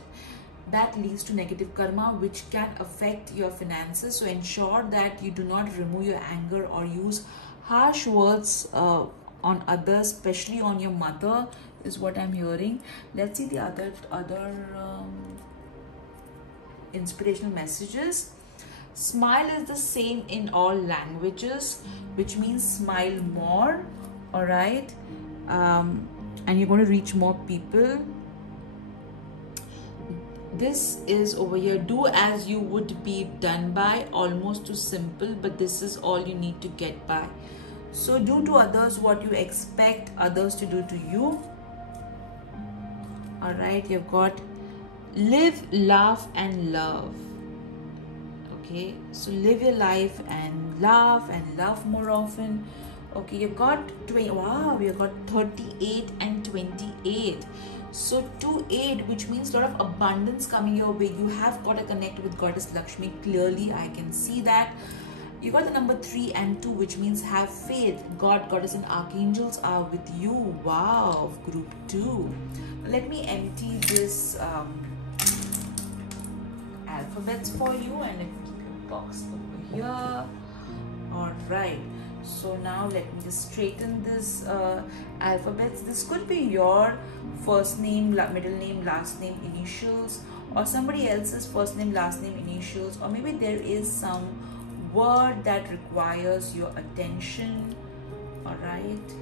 that leads to negative karma which can affect your finances. So ensure that you do not remove your anger or use harsh words on others, especially on your mother, is what I'm hearing. Let's see the other inspirational messages. Smile is the same in all languages, which means smile more. All right, and you're going to reach more people. This is over here, do as you would be done by, almost too simple, but this is all you need to get by. So do to others what you expect others to do to you. All right, you've got live, laugh, and love. Okay, so live your life and laugh more often. Okay, you've got you've got 38 and 28. So 28, which means a lot of abundance coming your way. You have got to connect with Goddess Lakshmi. Clearly, I can see that. You got the number 3 and 2, which means have faith. God, Goddess, and Archangels are with you. Wow, group 2. Let me empty this alphabets for you, and let me keep your box over here. All right. So now let me just straighten this alphabets. This could be your first name, middle name, last name, initials, or somebody else's first name, last name, initials, or maybe there is some word that requires your attention. All right.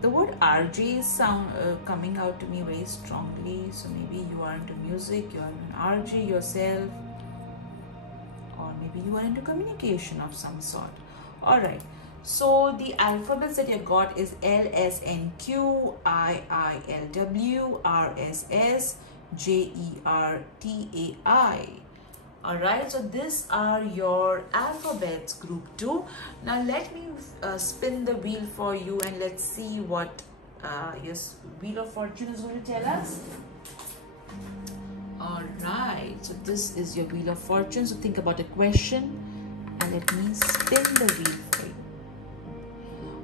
The word RJ is coming out to me very strongly. So maybe you are into music, you are an RJ yourself, or maybe you are into communication of some sort. All right. So the alphabets that you got is L, S, N, Q, I, L, W, R, S, S, J, E, R, T, A, I. Alright, so these are your alphabets, group 2. Now let me spin the wheel for you, and let's see what your Wheel of Fortune is going to tell us. Alright, so this is your Wheel of Fortune. So think about a question and let me spin the wheel for you.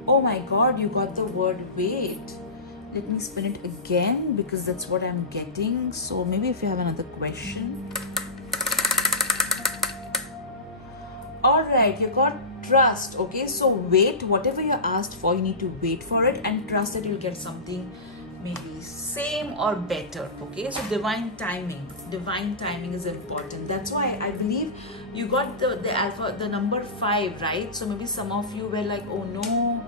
Oh my god, you got the word wait. Let me spin it again because that's what I'm getting. So maybe if you have another question. Alright, you got trust. Okay, so wait, whatever you're asked for, you need to wait for it and trust that you'll get something maybe same or better. Okay, so divine timing is important. That's why I believe you got the number 5, right? So maybe some of you were like, oh no,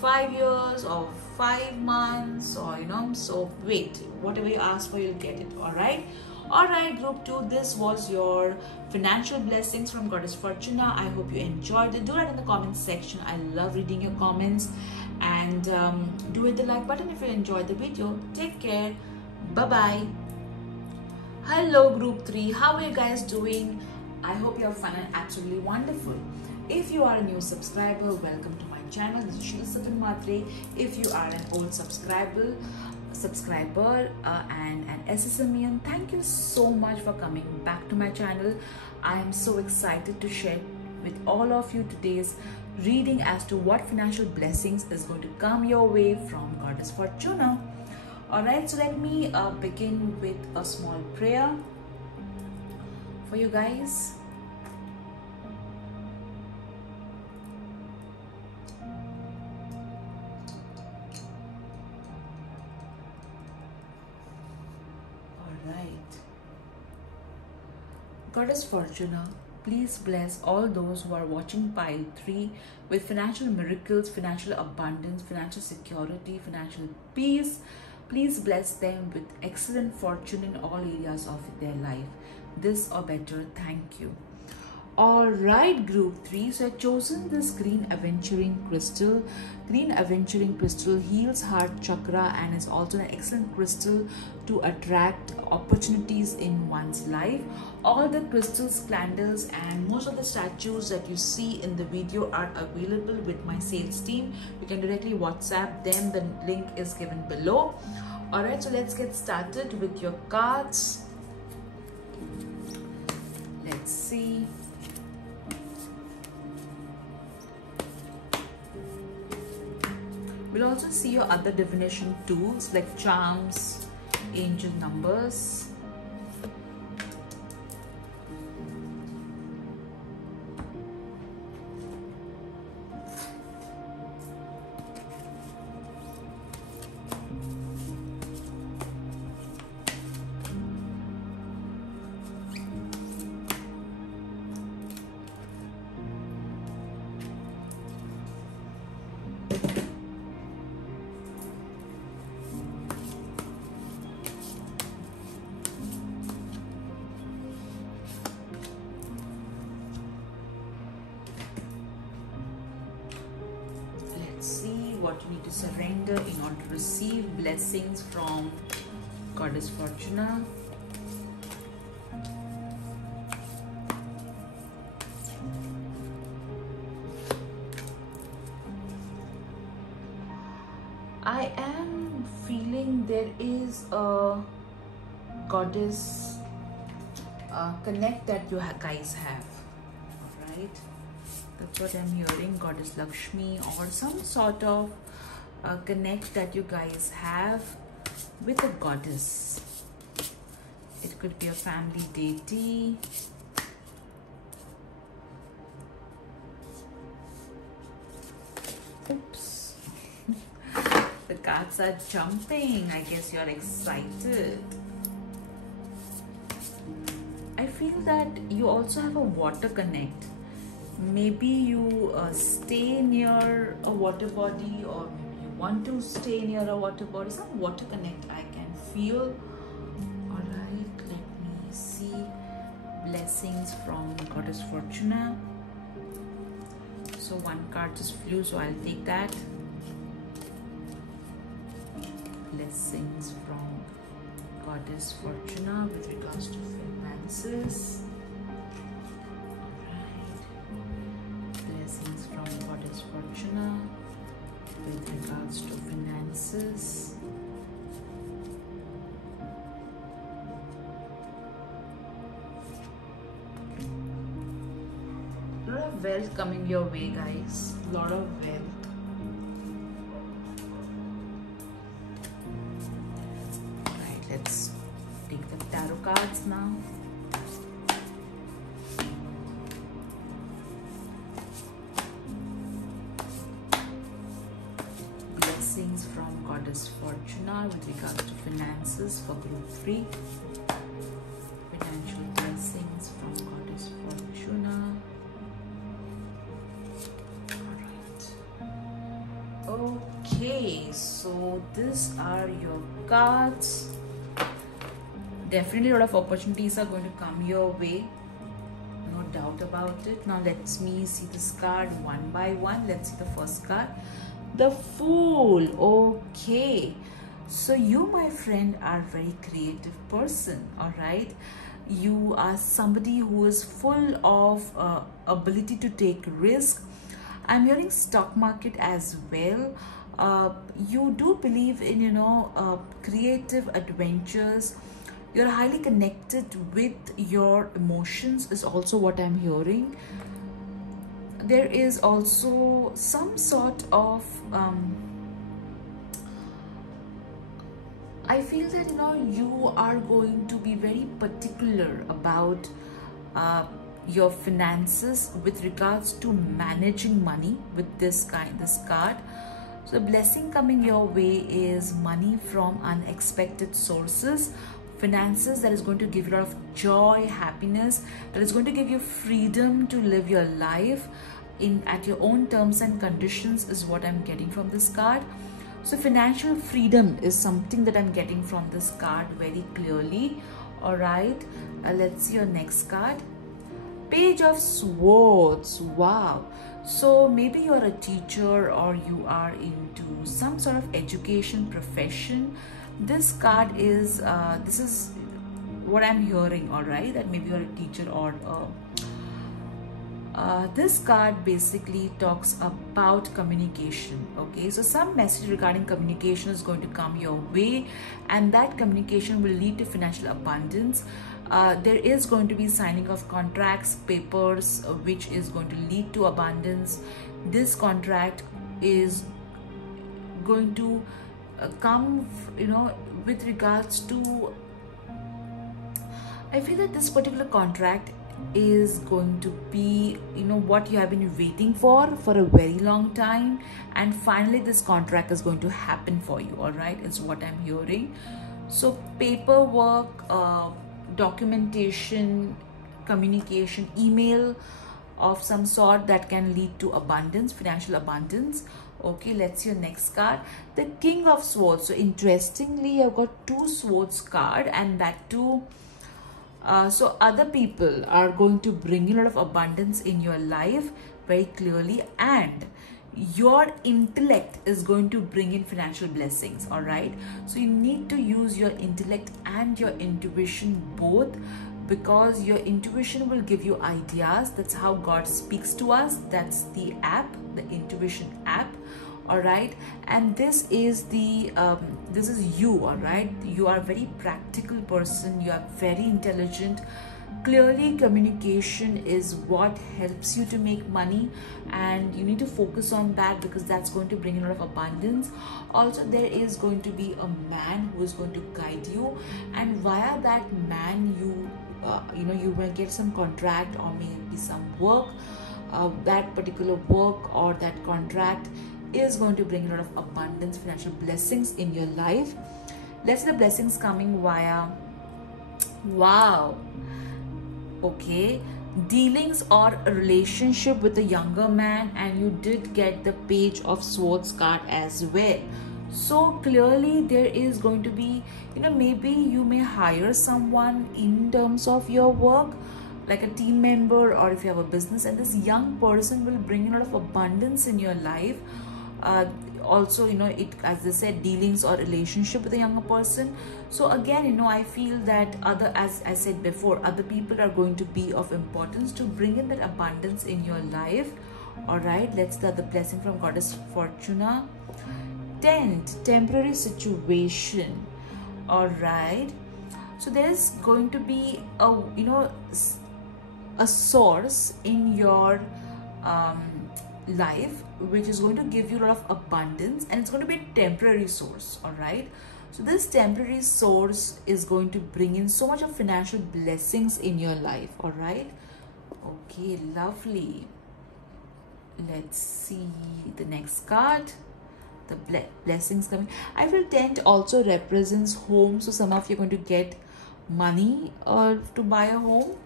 5 years or 5 months, or so wait, whatever you ask for, you'll get it. All right, group 2, this was your financial blessings from Goddess Fortuna. I hope you enjoyed it. Do that in the comments section. I love reading your comments. And do hit the like button if you enjoyed the video. Take care. Bye-bye. Hello, group 3. How are you guys doing? I hope you have fun and absolutely wonderful. If you are a new subscriber, welcome to my channel. This is Sheila Saban Matre. If you are an old subscriber and an SSMian, thank you so much for coming back to my channel. I am so excited to share with all of you today's reading as to what financial blessings is going to come your way from Goddess Fortuna. Alright, so let me begin with a small prayer for you guys. Goddess Fortuna, please bless all those who are watching pile 3 with financial miracles, financial abundance, financial security, financial peace. Please bless them with excellent fortune in all areas of their life. This or better, thank you. Alright, group 3, so I've chosen this green aventurine crystal. Green aventurine crystal heals heart chakra and is also an excellent crystal to attract opportunities in one's life. All the crystals, candles and most of the statues that you see in the video are available with my sales team. You can directly WhatsApp them. The link is given below. Alright, so let's get started with your cards. Let's see. We'll also see your other divination tools like charms, angel numbers. What you need to surrender in order to receive blessings from Goddess Fortuna. I am feeling there is a goddess connect that you guys have, right? That's what I'm hearing, Goddess Lakshmi or some sort of connect that you guys have with a goddess. It could be a family deity. Oops. The cards are jumping. I guess you're excited. I feel that you also have a water connect. Maybe you stay near a water body, or maybe you want to stay near a water body. Some water connect I can feel. Alright, let me see. Blessings from Goddess Fortuna. So one card just flew, so I'll take that. Blessings from Goddess Fortuna with regards to finances. Blessings from Goddess Fortuna with regards to finances. A lot of wealth coming your way, guys. A lot of wealth. Goddess Fortuna with regards to finances for group 3. Financial blessings from Goddess Fortuna. Alright. Okay, so these are your cards. Definitely a lot of opportunities are going to come your way. No doubt about it. Now let me see this card one by one. Let's see the first card. The Fool. Okay, so you, my friend, are a very creative person. All right, you are somebody who is full of ability to take risk. I'm hearing stock market as well. You do believe in creative adventures. You're highly connected with your emotions is also what I'm hearing. There is also some sort of I feel that you are going to be very particular about your finances with regards to managing money with this card. So the blessing coming your way is money from unexpected sources, finances that is going to give you a lot of joy, happiness, that is going to give you freedom to live your life at your own terms and conditions is what I'm getting from this card. So financial freedom is something that I'm getting from this card very clearly. All right, let's see your next card. Page of Swords. Wow. So maybe you're a teacher or you are into some sort of education profession. This card is this is what I'm hearing. All right, that maybe you're a teacher or this card basically talks about communication. Okay, so some message regarding communication is going to come your way, and that communication will lead to financial abundance. There is going to be signing of contracts, papers, which is going to lead to abundance. This contract is going to come, with regards to, I feel that this particular contract is going to be what you have been waiting for a very long time, and finally this contract is going to happen for you. All right, is what I'm hearing. So paperwork, documentation, communication, email of some sort that can lead to abundance, financial abundance. Okay, let's see your next card, the King of Swords. So interestingly, I've got 2 swords card, and that too so other people are going to bring you a lot of abundance in your life very clearly, and your intellect is going to bring in financial blessings. All right, so you need to use your intellect and your intuition both, because your intuition will give you ideas. That's how God speaks to us. That's the app, the intuition app. All right, and this is the this is you. All right, you are a very practical person, you are very intelligent. Clearly communication is what helps you to make money, and you need to focus on that, because that's going to bring a lot of abundance. Also, there is going to be a man who is going to guide you, and via that man you will get some contract or maybe some work. That particular work or that contract is going to bring a lot of abundance, financial blessings in your life. Let's see the blessings coming via, wow, okay, dealings or a relationship with a younger man, and you did get the Page of Swords card as well. So clearly there is going to be, maybe you may hire someone in terms of your work, like a team member, or if you have a business, and this young person will bring a lot of abundance in your life. Also, it, as I said, dealings or relationship with a younger person. So again, I feel that as I said before, other people are going to be of importance to bring in that abundance in your life. All right, let's start the blessing from Goddess Fortuna. Tent, temporary situation. All right, so there's going to be a source in your life which is going to give you a lot of abundance, and it's going to be a temporary source. All right, so this temporary source is going to bring in so much of financial blessings in your life. All right, okay, lovely. Let's see the next card, the blessings coming. I feel tent also represents home, so some of you are going to get money or to buy a home.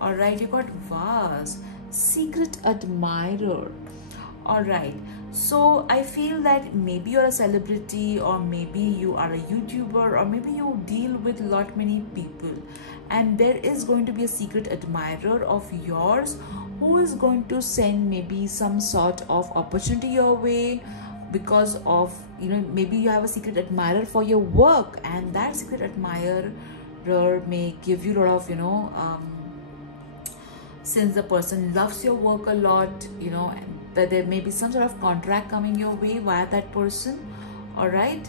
All right, you got vase, secret admirer. All right, so I feel that maybe you're a celebrity, or maybe you are a YouTuber, or maybe you deal with lot many people, and there is going to be a secret admirer of yours who is going to send maybe some sort of opportunity your way, because of, you know, maybe you have a secret admirer for your work, and that secret admirer may give you a lot of, you know, since the person loves your work a lot, you know, that there may be some sort of contract coming your way via that person. All right,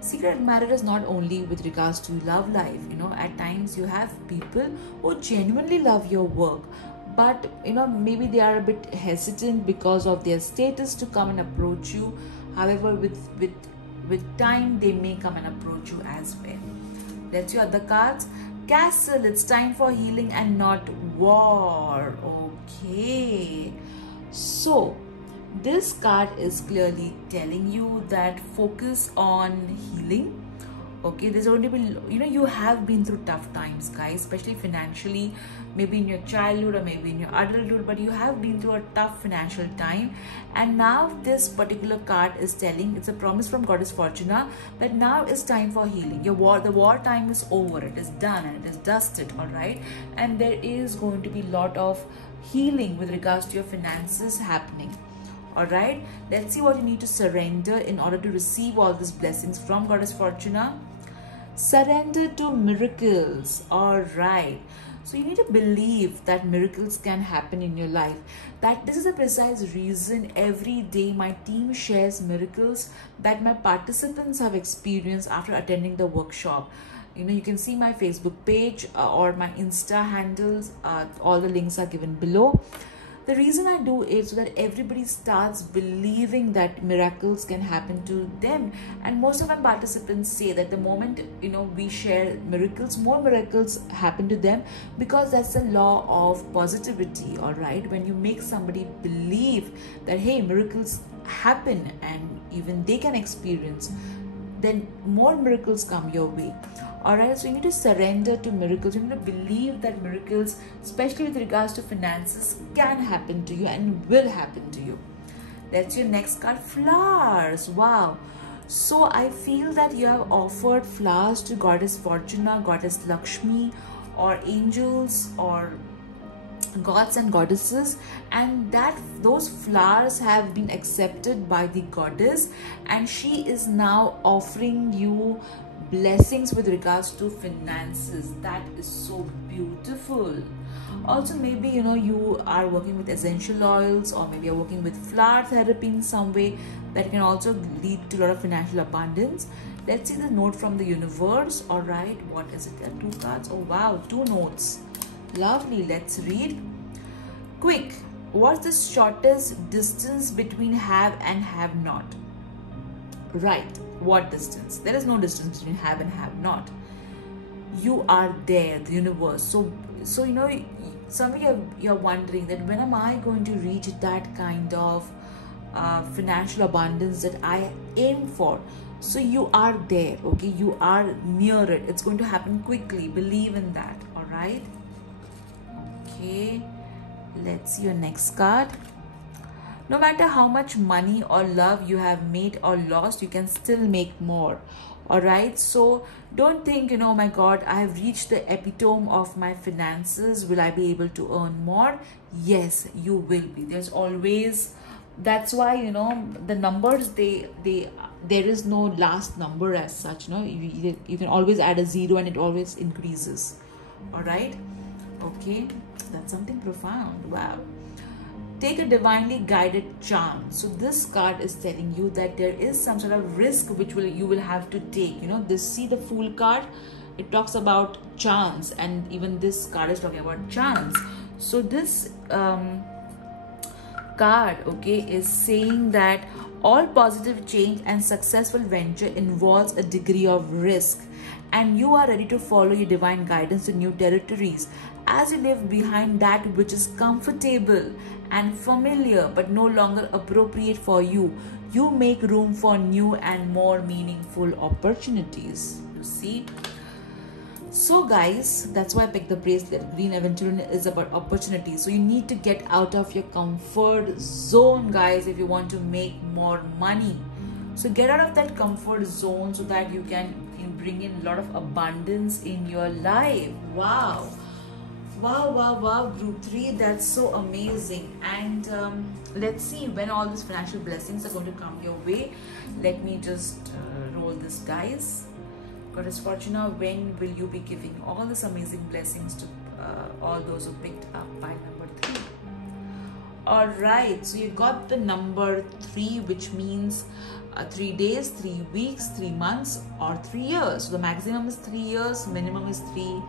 secret admirer is not only with regards to love life. You know, at times you have people who genuinely love your work, but you know, maybe they are a bit hesitant because of their status to come and approach you. However, with time they may come and approach you as well. Let's see other cards. Castle, it's time for healing and not war. Okay, so this card is clearly telling you that focus on healing. Okay, there's going to be, you know, you have been through tough times, guys, especially financially, maybe in your childhood or maybe in your adulthood, but you have been through a tough financial time. And now this particular card is telling, it's a promise from Goddess Fortuna, that now is time for healing. The war time is over, it is done and it is dusted. All right, and there is going to be a lot of healing with regards to your finances happening. All right, let's see what you need to surrender in order to receive all these blessings from Goddess Fortuna. Surrender to miracles. All right, so you need to believe that miracles can happen in your life. That this is a precise reason every day my team shares miracles that my participants have experienced after attending the workshop. You know, you can see my Facebook page or my Insta handles. All the links are given below. The reason I do it so that everybody starts believing that miracles can happen to them. And most of my participants say that the moment, you know, we share miracles, more miracles happen to them, because that's the law of positivity. All right, when you make somebody believe that, hey, miracles happen and even they can experience, then more miracles come your way. All right, so you need to surrender to miracles. You need to believe that miracles, especially with regards to finances, can happen to you and will happen to you. That's your next card, flowers. Wow, so I feel that you have offered flowers to Goddess Fortuna, Goddess Lakshmi, or angels, or gods and goddesses, and that those flowers have been accepted by the goddess, and she is now offering you blessings with regards to finances. That is so beautiful. Also, maybe, you know, you are working with essential oils, or maybe you're working with flower therapy in some way that can also lead to a lot of financial abundance. Let's see the note from the universe. All right, what is it? There are 2 cards. Oh wow, 2 notes. Lovely. Let's read. Quick, what's the shortest distance between have and have not? Right, what distance? There is no distance between have and have not. You are there, the universe. So you know, some of you're wondering that when am I going to reach that kind of financial abundance that I aim for? So you are there, okay? You are near it. It's going to happen quickly. Believe in that. All right. Okay, let's see your next card. No matter how much money or love you have made or lost, you can still make more. All right, so don't think, you know, oh my God, I have reached the epitome of my finances. Will I be able to earn more? Yes, you will be. There's always, that's why, you know, the numbers, there is no last number as such. No, you can always add a 0 and it always increases. All right. Okay, that's something profound. Wow. Take a divinely guided chance. So this card is telling you that there is some sort of risk which you will have to take. You know, this, see the Fool card, it talks about chance, and even this card is talking about chance. So this card, okay, is saying that all positive change and successful venture involves a degree of risk, and you are ready to follow your divine guidance to new territories as you leave behind that which is comfortable and familiar but no longer appropriate for you. you make room for new and more meaningful opportunities. You see? So guys, that's why I picked the bracelet. Green Aventurine is about opportunity. So you need to get out of your comfort zone, guys, if you want to make more money. So get out of that comfort zone so that you can bring in a lot of abundance in your life. Wow. Wow, wow, wow, group 3, that's so amazing. And let's see when all these financial blessings are going to come your way. Let me just roll this, guys. Goddess Fortuna, when will you be giving all these amazing blessings to all those who picked up pile number 3? All right, so you got the number 3, which means 3 days, 3 weeks, 3 months, or 3 years. So the maximum is 3 years, minimum is 3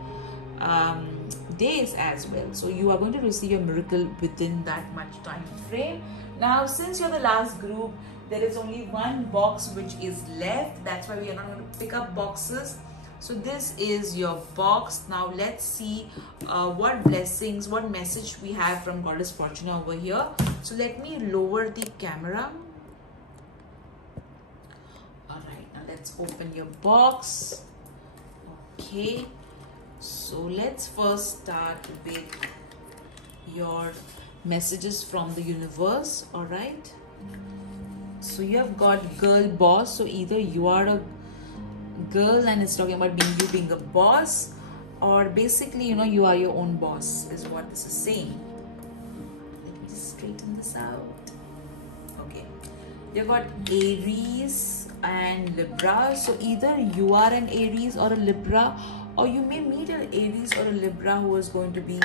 days as well. So you are going to receive your miracle within that much time frame. Now, since you're the last group, there is only one box which is left. That's why we are not going to pick up boxes. So this is your box. Now let's see what blessings, what message we have from Goddess Fortuna over here. So let me lower the camera. All right, now let's open your box. Okay, so let's first start with your messages from the universe. All right, so you have got girl boss. So either you are a girl and it's talking about you being a boss, or basically, you know, you are your own boss is what this is saying. Let me just straighten this out. Okay, you got Aries and Libra. So either you are an Aries or a Libra, or you may meet an Aries or a Libra who is going to be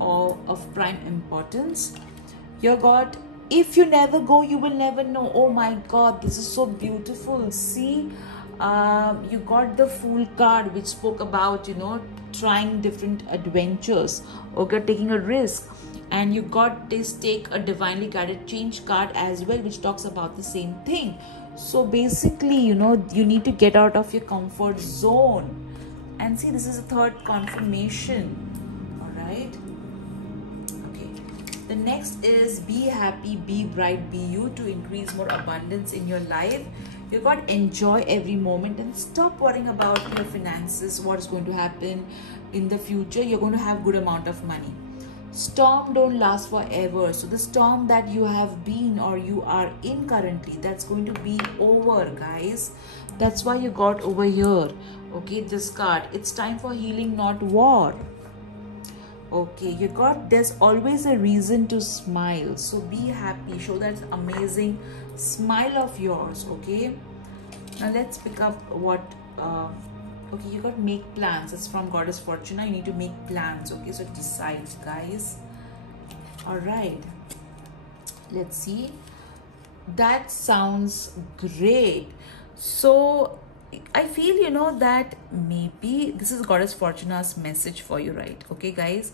of prime importance. You got, if you never go, you will never know. Oh my God, this is so beautiful. See, you got the Fool card, which spoke about, you know, trying different adventures, okay, taking a risk. And you got this take a divinely guided change card as well, which talks about the same thing. So basically, you know, you need to get out of your comfort zone. And see, this is a third confirmation. All right. Okay. The next is be happy, be bright, be you to increase more abundance in your life. You got enjoy every moment and stop worrying about your finances, what is going to happen in the future. You're going to have good amount of money. Storm don't last forever. So the storm that you have been or you are in currently, that's going to be over, guys. That's why you got over here, okay, this card. It's time for healing, not war. Okay, you got, there's always a reason to smile. So be happy, show that amazing smile of yours. Okay, now let's pick up what okay, you got make plans. It's from Goddess Fortuna. You need to make plans. Okay, so decide, guys. All right, let's see. That sounds great. So I feel, you know, that maybe this is Goddess Fortuna's message for you, right? Okay, guys.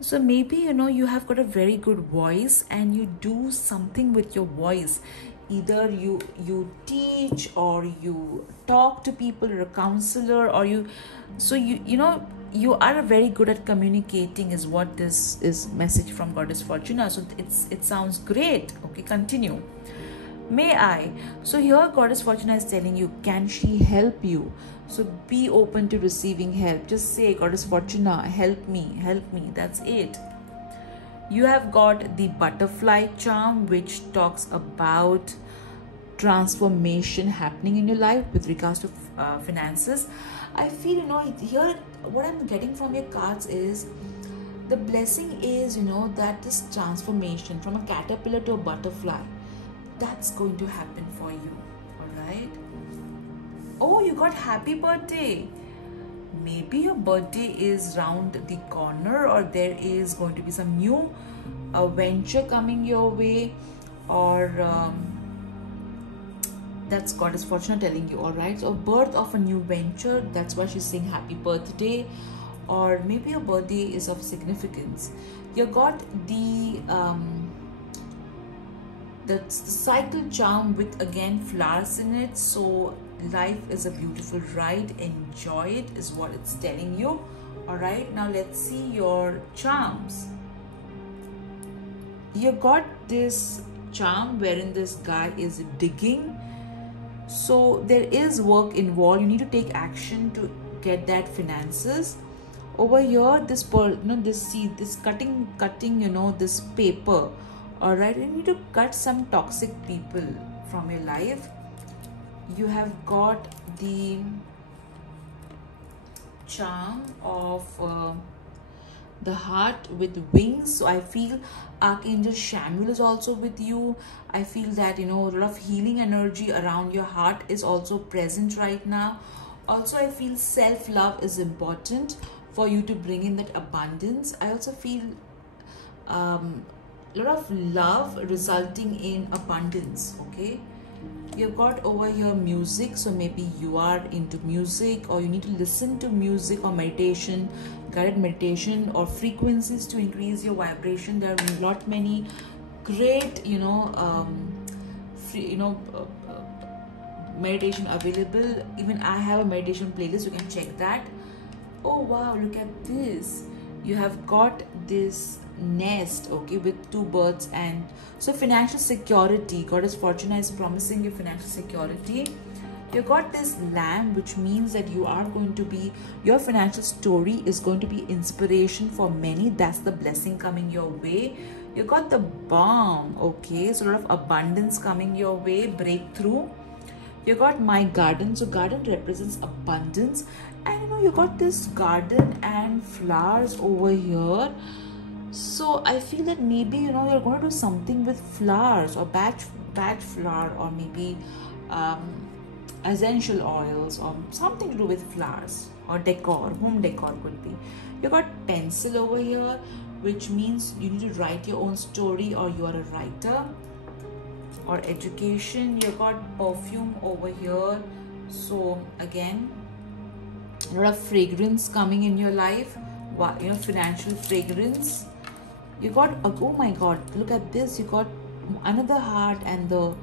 So maybe, you know, you have got a very good voice and you do something with your voice. Either you teach, or you talk to people, you're a counselor, or you know, you are very good at communicating is what this is message from Goddess Fortuna. So it sounds great. Okay, continue. May I? So here Goddess Fortuna is telling you, can she help you? So be open to receiving help. Just say, Goddess Fortuna, help me, help me. That's it. You have got the butterfly charm, which talks about transformation happening in your life with regards to finances. I feel, you know, here what I'm getting from your cards is the blessing is, you know, that this transformation from a caterpillar to a butterfly, that's going to happen for you. All right. Oh, you got happy birthday. Maybe your birthday is round the corner, or there is going to be some new venture coming your way, or that's Goddess Fortuna telling you. All right, so birth of a new venture, that's why she's saying happy birthday. Or maybe your birthday is of significance. You got the that's the cycle charm with again flowers in it. So life is a beautiful ride, enjoy it is what it's telling you. All right, now let's see your charms. You got this charm wherein this guy is digging. So there is work involved. You need to take action to get that finances. Over here, this this cutting, this paper. All right, you need to cut some toxic people from your life. You have got the charm of the heart with wings. So I feel Archangel Chamuel is also with you. I feel that a lot of healing energy around your heart is also present right now. Also, I feel self-love is important for you to bring in that abundance. I also feel a lot of love resulting in abundance. Okay, you've got over here music, so maybe you are into music, or you need to listen to music or meditation, guided meditation or frequencies to increase your vibration. There are not many great meditation available. Even I have a meditation playlist, you can check that. Oh wow, look at this. You have got this nest, okay, with 2 birds. And so financial security, Goddess Fortuna is promising you financial security. You got this lamb, which means that you are going to be, your financial story is going to be inspiration for many. That's the blessing coming your way. You got the bomb, okay, so a lot of abundance coming your way, breakthrough. You got my garden, so garden represents abundance. And you got this garden and flowers over here. So I feel that maybe you're going to do something with flowers, or batch flower, or maybe essential oils, or something to do with flowers, or decor, home decor could be. You got pencil over here, which means you need to write your own story, or you are a writer. Or education. You got perfume over here. So again, a lot of fragrance coming in your life. Financial fragrance. You got, oh my god, look at this. You got another heart, and the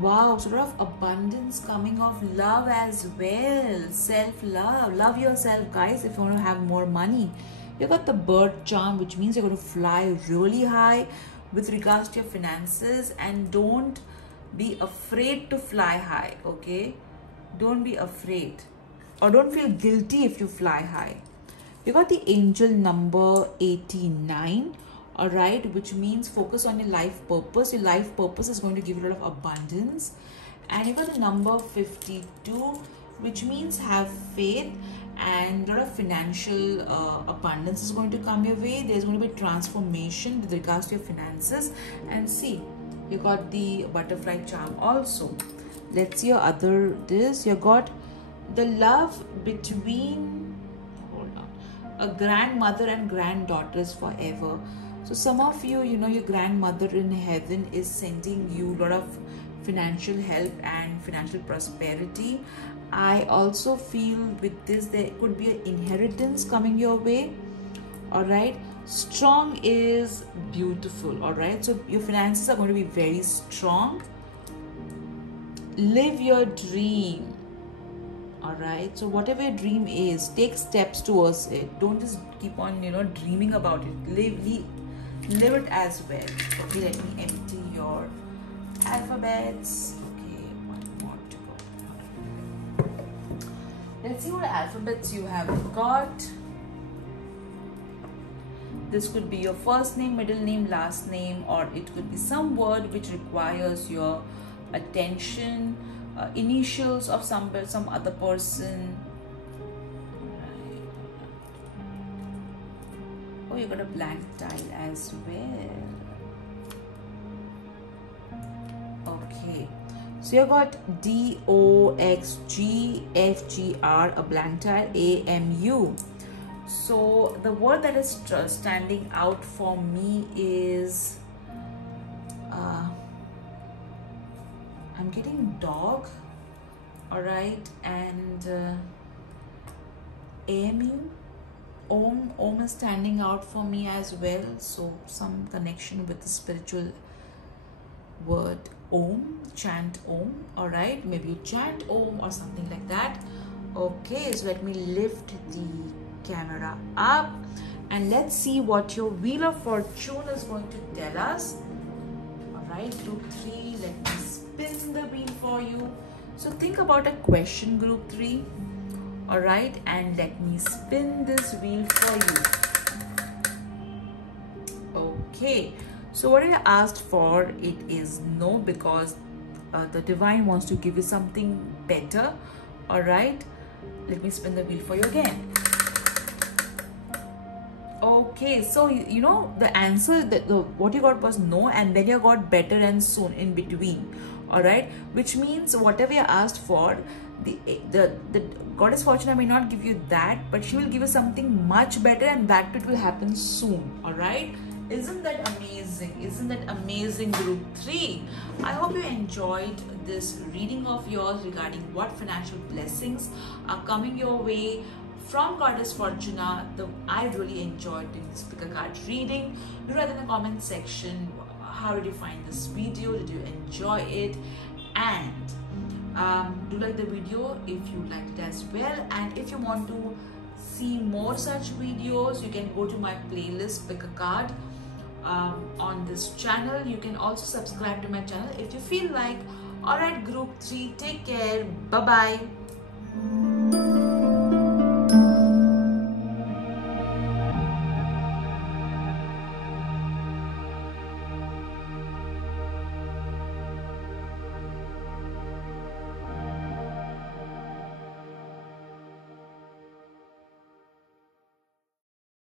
wow, sort of abundance coming of love as well. Self-love. Love yourself, guys, if you want to have more money. You got the bird charm, which means you're going to fly really high with regards to your finances. And don't be afraid to fly high, okay? Don't be afraid, or don't feel guilty if you fly high. You got the angel number 89, all right, which means focus on your life purpose. Your life purpose is going to give you a lot of abundance. And you got the number 52, which means have faith, and a lot of financial abundance is going to come your way. There's going to be transformation with regards to your finances. And see, you got the butterfly charm also. Let's see your other this. You got the love between, hold on, a grandmother and granddaughters forever. So some of you, your grandmother in heaven is sending you a lot of financial help and financial prosperity. I also feel with this there could be an inheritance coming your way. All right, strong is beautiful. All right, so your finances are going to be very strong. Live your dream. All right, so whatever your dream is, take steps towards it. Don't just keep on dreaming about it. Live it as well. Okay, let me empty your alphabets. Okay, one more to go. Let's see what alphabets you have got. This could be your first name, middle name, last name, or it could be some word which requires your attention, initials of some other person. Oh, you got a blank tile as well. Okay, so you got DOXGFGR, a blank tile, AMU. So the word that is standing out for me is I'm getting dog, all right, and AMU. Om is standing out for me as well. So some connection with the spiritual word Om, chant Om, all right, maybe you chant Om or something like that. Okay, so let me lift the camera up and let's see what your Wheel of Fortune is going to tell us. All right, group 3, let me spin the wheel for you. So think about a question, group 3. All right, and let me spin this wheel for you. Okay, so what I asked for, it is no, because the divine wants to give you something better. All right, let me spin the wheel for you again. Okay, so you know the answer, that what you got was no, and then you got better and soon in between. All right, which means whatever you asked for, the goddess Fortuna may not give you that, but she will give you something much better, and that it will happen soon. All right, isn't that amazing? Isn't that amazing, group 3? I hope you enjoyed this reading of yours regarding what financial blessings are coming your way from Goddess Fortuna. I really enjoyed doing this pick a card reading. Do write in the comment section, how did you find this video? Did you enjoy it? And do like the video if you liked it as well. And if you want to see more such videos, you can go to my playlist Pick a Card on this channel. You can also subscribe to my channel if you feel like. Alright, group 3, take care. Bye bye.